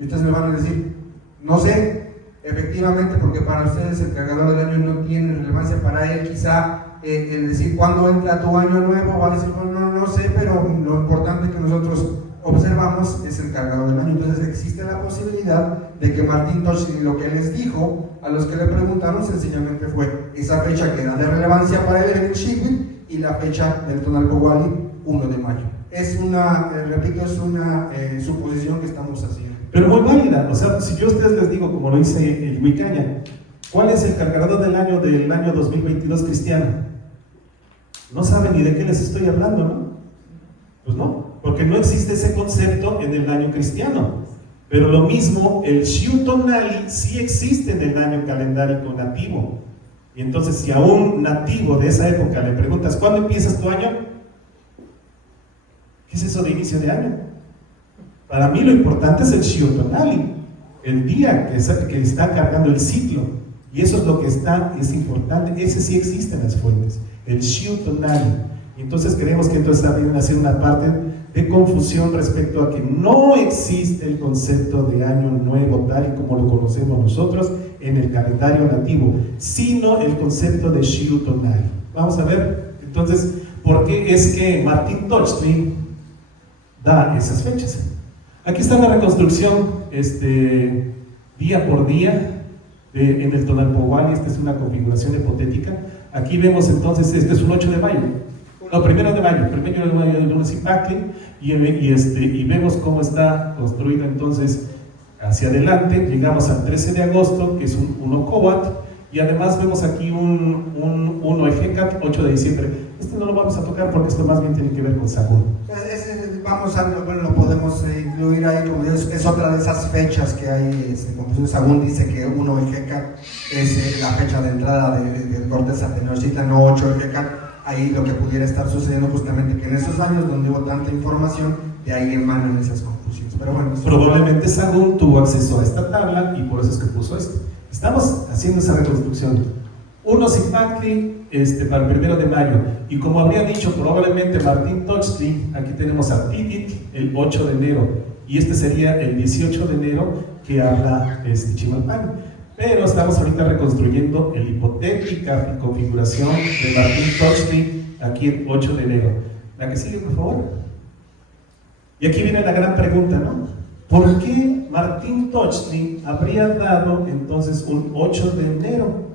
Y ustedes me van a decir, no sé. Efectivamente, porque para ustedes el cargador del año no tiene relevancia. Para él quizá el decir cuándo entra tu año nuevo, va a decir, bueno, no sé, pero lo importante que nosotros observamos es el cargador del año. Entonces existe la posibilidad de que Martín Tochtli lo que les dijo a los que le preguntaron sencillamente fue esa fecha que era de relevancia para él en el Shigwit y la fecha del Tonalpohualli, 1 de mayo. Es una, repito, es una suposición que estamos haciendo. Pero muy válida. O sea, si yo a ustedes les digo, como lo dice el Huicaña, ¿cuál es el cargador del año 2022 cristiano? No saben ni de qué les estoy hablando, ¿no? Pues no, porque no existe ese concepto en el año cristiano. Pero lo mismo, el Shiu Tonali sí existe en el año calendárico nativo. Y entonces, si a un nativo de esa época le preguntas, ¿cuándo empiezas tu año? ¿Qué es eso de inicio de año? Para mí lo importante es el Shiu Tonali, el día que está cargando el ciclo. Y eso es lo que es importante. Ese sí existe en las fuentes, el Shiu Tonali. Y entonces creemos que entonces también hacer una parte de confusión respecto a que no existe el concepto de año nuevo tal y como lo conocemos nosotros en el calendario nativo, sino el concepto de Shiu Tonali. Vamos a ver entonces por qué es que Martín Tochtli da esas fechas. Aquí está la reconstrucción día por día en el Tonalpohualli. Esta es una configuración hipotética. Aquí vemos entonces, este es un 8 de mayo. No, 1 de mayo de Uno Cipactli, y vemos cómo está construido entonces hacia adelante. Llegamos al 13 de agosto, que es un 1 Cobat, y además vemos aquí un 1 Ejecat, 8 de diciembre. Este no lo vamos a tocar porque esto más bien tiene que ver con Sagún. Bueno, lo podemos incluir ahí, como es otra de esas fechas que hay, como Sagún dice que 1 Ejecat es la fecha de entrada de Cortés a Tenochtitlan, no 8 Ejecat. Ahí lo que pudiera estar sucediendo justamente que en esos años donde hubo tanta información, de ahí emanan esas confusiones. Pero bueno, probablemente Sagún tuvo acceso a esta tabla y por eso es que puso esto. Estamos haciendo esa reconstrucción. Uno Cipactli para el 1 de mayo, y como habría dicho probablemente Martín Tochtli, aquí tenemos a Titit el 8 de enero, y este sería el 18 de enero que habla Chimalpan. Pero estamos ahorita reconstruyendo la hipotética configuración de Martín Tochtli aquí el 8 de enero. La que sigue, por favor. Y aquí viene la gran pregunta, ¿no? ¿Por qué Martín Tochtli habría dado entonces un 8 de enero?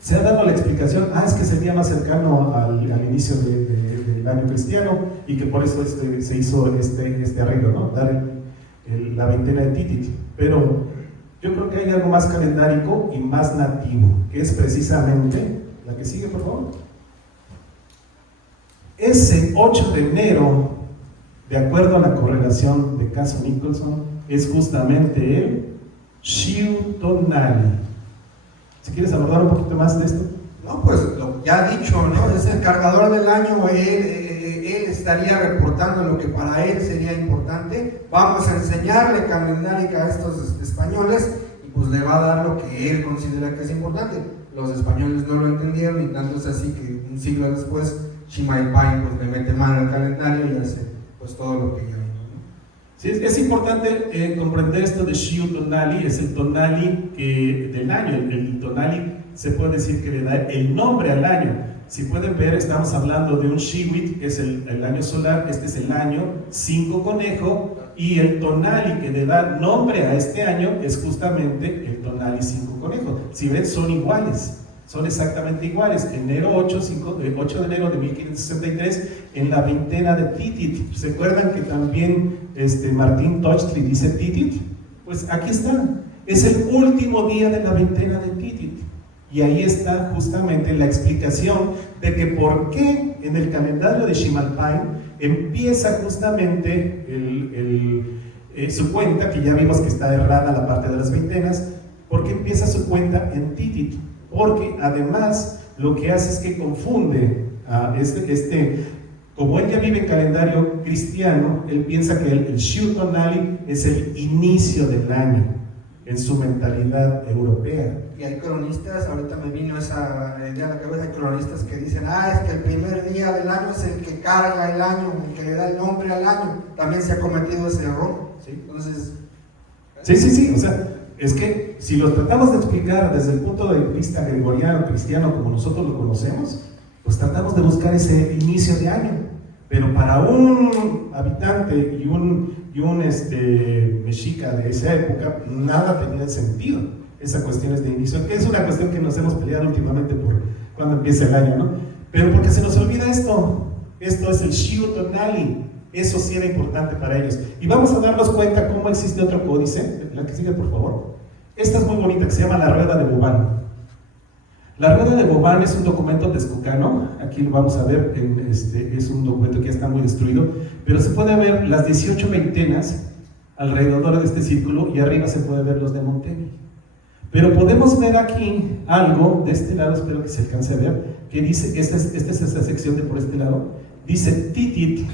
Se ha dado la explicación, es que es el día más cercano al inicio del año cristiano y que por eso se hizo este arreglo, ¿no? Dar la veintena de Titit. Pero yo creo que hay algo más calendárico y más nativo, que es precisamente la que sigue, por favor. Ese 8 de enero, de acuerdo a la correlación de Caso-Nicholson, es justamente el Shiu Tonali. Si quieres abordar un poquito más de esto. No, pues lo ya dicho, ¿no? Es el cargador del año. Él estaría reportando lo que para él sería importante. Vamos a enseñarle calendárica a estos españoles y pues le va a dar lo que él considera que es importante. Los españoles no lo entendieron y tanto es así que un siglo después Chimalpan pues le mete mano al calendario y hace pues todo lo que ya vino, ¿no? Sí, es importante comprender esto de Shiu Tonali, es el Tonali del año, el Tonali se puede decir que le da el nombre al año. Si pueden ver, estamos hablando de un Shiwit, que es el año solar, este es el año 5 conejo, y el Tonali que le da nombre a este año es justamente el Tonali 5 conejo. Si ven, son iguales. Son exactamente iguales. Enero 8 de enero de 1563, en la veintena de Titit. ¿Se acuerdan que también Martín Tochtli dice Titit? Pues aquí está. Es el último día de la veintena de Titit. Y ahí está justamente la explicación de que por qué en el calendario de Ximalpain empieza justamente su cuenta, que ya vimos que está errada la parte de las veintenas, porque empieza su cuenta en Titit. Porque además lo que hace es que confunde a como él ya vive en calendario cristiano, él piensa que el Shiu Tonali es el inicio del año en su mentalidad europea. Y hay cronistas, ahorita me vino esa idea a la cabeza, hay cronistas que dicen, es que el primer día del año es el que carga el año, el que le da el nombre al año. También se ha cometido ese error. ¿Sí? Entonces... Sí, o sea, es que si lo tratamos de explicar desde el punto de vista gregoriano, cristiano, como nosotros lo conocemos, pues tratamos de buscar ese inicio de año. Pero para un habitante y un mexica de esa época, nada tenía sentido. Esa cuestión es de inicio, que es una cuestión que nos hemos peleado últimamente por cuando empieza el año, ¿no? Pero porque se nos olvida esto es el Shiu Tonali. Eso sí era importante para ellos. Y vamos a darnos cuenta cómo existe otro códice. La que sigue, por favor. Esta es muy bonita, que se llama la Rueda de Boban. La Rueda de Boban es un documento texcocano. Aquí lo vamos a ver, es un documento que ya está muy destruido, pero se puede ver las 18 veintenas alrededor de este círculo y arriba se puede ver los de Montemi. Pero podemos ver aquí algo de este lado, espero que se alcance a ver, que dice, esta es esa sección de por este lado, dice Titit.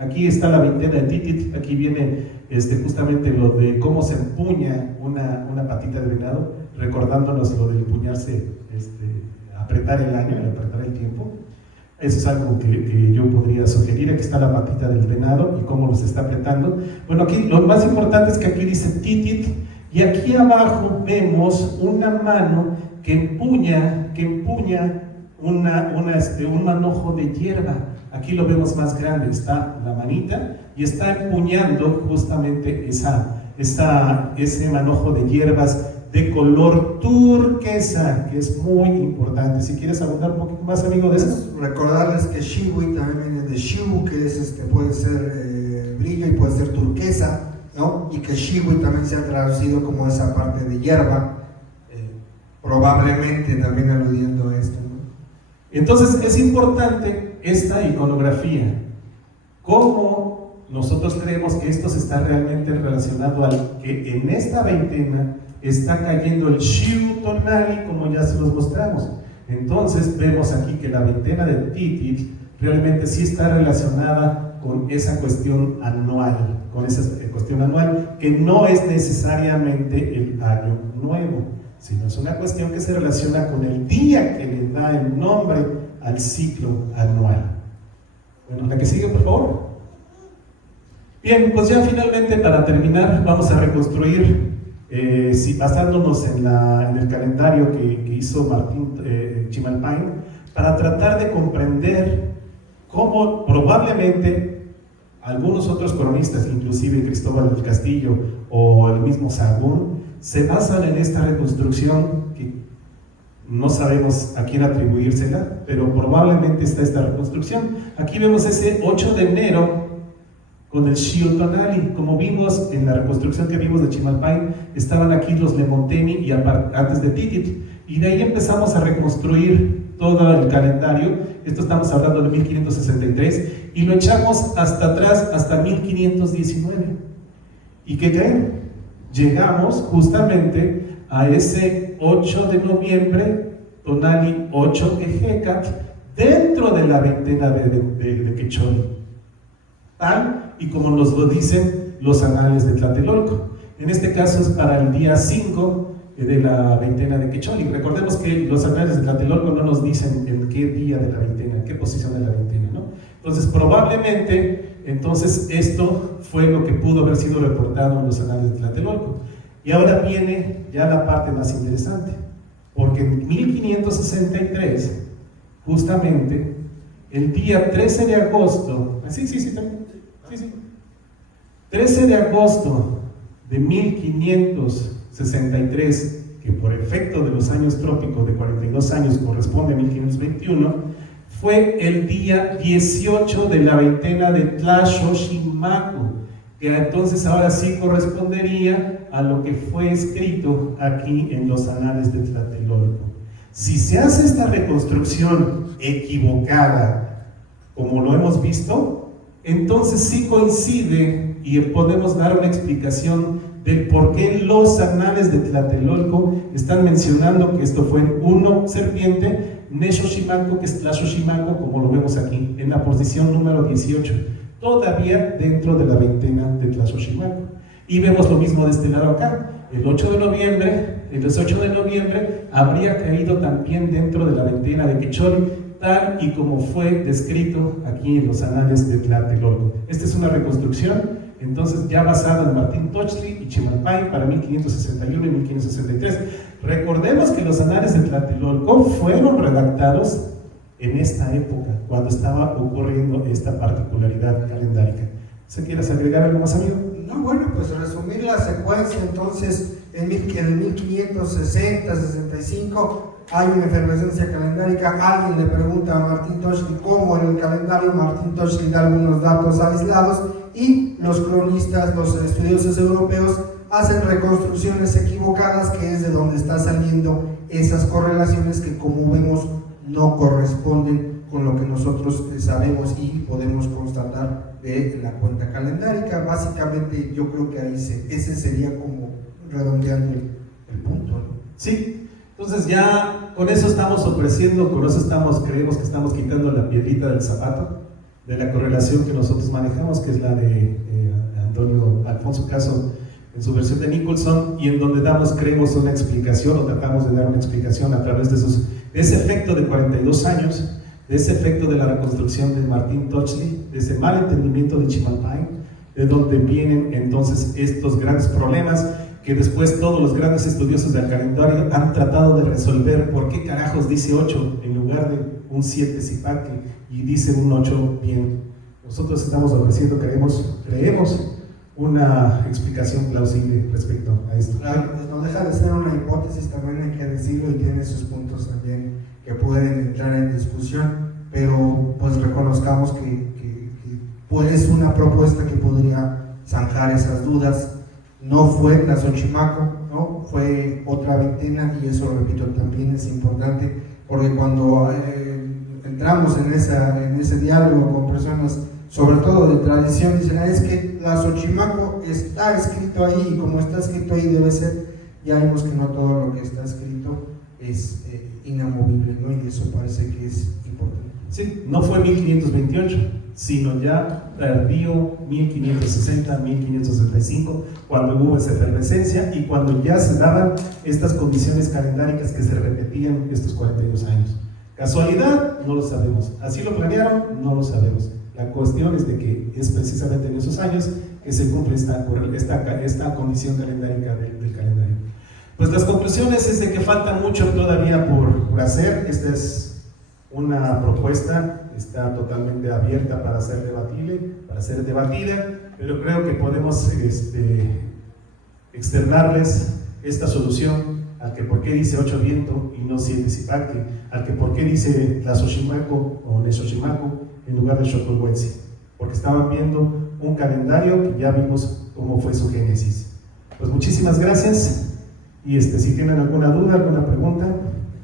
Aquí está la veintena de Titit, aquí viene justamente lo de cómo se empuña una patita de venado, recordándonos lo del empuñarse, apretar el año, apretar el tiempo. Eso es algo que yo podría sugerir. Aquí está la patita del venado y cómo los está apretando. Bueno, aquí lo más importante es que aquí dice Titit, y aquí abajo vemos una mano que empuña un manojo de hierba. Aquí lo vemos más grande, está la manita y está empuñando justamente ese manojo de hierbas de color turquesa, que es muy importante. Si quieres abundar un poquito más, amigo, de eso. Recordarles que Shiwi también viene de Shiu, que es puede ser brillo y puede ser turquesa, ¿no? Y que Shiwi también se ha traducido como esa parte de hierba, probablemente también aludiendo a esto, ¿no? Entonces es importante esta iconografía. ¿Cómo nosotros creemos que esto se está realmente relacionado al que en esta veintena está cayendo el Shiu Tonali, como ya se los mostramos? Entonces vemos aquí que la veintena de Titit realmente sí está relacionada con esa cuestión anual, que no es necesariamente el año nuevo, sino es una cuestión que se relaciona con el día que le da el nombre al ciclo anual. Bueno, la que sigue, por favor. Bien, pues ya finalmente, para terminar, vamos a reconstruir, basándonos en el calendario que hizo Martín Ximalpain, para tratar de comprender cómo probablemente algunos otros cronistas, inclusive Cristóbal del Castillo o el mismo Sahagún, se basan en esta reconstrucción que no sabemos a quién atribuírsela, pero probablemente está esta reconstrucción. Aquí vemos ese 8 de enero con el Shiu Tonali. Como vimos en la reconstrucción que vimos de Ximalpain, estaban aquí los Lemontemi y antes de Titit, y de ahí empezamos a reconstruir todo el calendario. Esto estamos hablando de 1563 y lo echamos hasta atrás, hasta 1519. ¿Y qué creen? Llegamos justamente a ese 8 de noviembre, Tonali 8 Ejecat, dentro de la veintena de Quechol, tal y como nos lo dicen los anales de Tlatelolco. En este caso es para el día 5 de la veintena de Quechol, y recordemos que los anales de Tlatelolco no nos dicen en qué día de la veintena, en qué posición de la veintena, ¿no? Entonces probablemente esto fue lo que pudo haber sido reportado en los anales de Tlatelolco. Y ahora viene ya la parte más interesante, porque en 1563, justamente, el día 13 de agosto, 13 de agosto de 1563, que por efecto de los años trópicos de 42 años corresponde a 1521, fue el día 18 de la veintena de Tlaxochimaco, que entonces ahora sí correspondería a lo que fue escrito aquí en los anales de Tlatelolco. Si se hace esta reconstrucción equivocada, como lo hemos visto, entonces sí coincide y podemos dar una explicación del por qué los anales de Tlatelolco están mencionando que esto fue uno serpiente, Nexochimaco, que es Tlaxochimaco, como lo vemos aquí, en la posición número 18, todavía dentro de la veintena de Tlaxochimaco. Y vemos lo mismo de este lado acá, el 18 de noviembre habría caído también dentro de la veintena de Quechol, tal y como fue descrito aquí en los anales de Tlatelolco. Esta es una reconstrucción, entonces ya basada en Martín Tochtli y Chimalpay para 1561 y 1563. Recordemos que los anales de Tlatelolco fueron redactados en esta época, cuando estaba ocurriendo esta particularidad calendárica. ¿Se quieres agregar algo más, amigo? No, bueno, pues resumir la secuencia, entonces en el 1560-65 hay una efervescencia calendárica. Alguien le pregunta a Martín Tochtli cómo era el calendario. Martín Tochtli da algunos datos aislados y los cronistas, los estudiosos europeos hacen reconstrucciones equivocadas, que es de donde están saliendo esas correlaciones que, como vemos, no corresponden con lo que nosotros sabemos y podemos constatar de la cuenta calendárica. Básicamente yo creo que ahí ese sería como redondeando el punto, ¿no? Sí, entonces ya con eso estamos ofreciendo, con eso creemos que estamos quitando la piedrita del zapato de la correlación que nosotros manejamos, que es la de Alfonso Caso en su versión de Nicholson, y en donde creemos una explicación, o tratamos de dar una explicación a través de ese efecto de 42 años, de ese efecto de la reconstrucción de Martín Tochtli, de ese mal entendimiento de Chimalpay, de donde vienen entonces estos grandes problemas que después todos los grandes estudiosos del calendario han tratado de resolver. ¿Por qué carajos dice 8 en lugar de un 7 Zipaque y dice un 8 bien? Nosotros estamos ofreciendo, creemos una explicación plausible respecto a esto. Claro, pues no deja de ser una hipótesis, también hay que decirlo, y tiene sus puntos también que pueden entrar en discusión, pero pues reconozcamos que pues es una propuesta que podría zanjar esas dudas. No fue Tlaxochimaco, ¿no? Fue otra veintena, y eso, repito, también es importante, porque cuando entramos en ese diálogo con personas, sobre todo de tradición, dicen, es que Tlaxochimaco está escrito ahí, y como está escrito ahí debe ser. Ya vimos que no todo lo que está escrito es inamovible, ¿no? Y eso parece que es importante. Sí, no fue 1528, sino ya tardío 1560, 1565, cuando hubo esa efervescencia y cuando ya se daban estas condiciones calendáricas que se repetían estos 42 años. ¿Casualidad? No lo sabemos. ¿Así lo planearon? No lo sabemos. La cuestión es de que es precisamente en esos años que se cumple esta condición calendárica del calendario. Pues las conclusiones es de que falta mucho todavía por hacer. Esta es una propuesta, está totalmente abierta para ser debatida, pero creo que podemos externarles esta solución al que por qué dice 8 viento y no 7 Zipaque, al que por qué dice Tlaxochimaco o Nexochimaco en lugar de Xocolhuetzi, porque estaban viendo un calendario que ya vimos cómo fue su génesis. Pues muchísimas gracias, y si tienen alguna duda, alguna pregunta,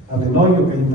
hablen hoy o que hay un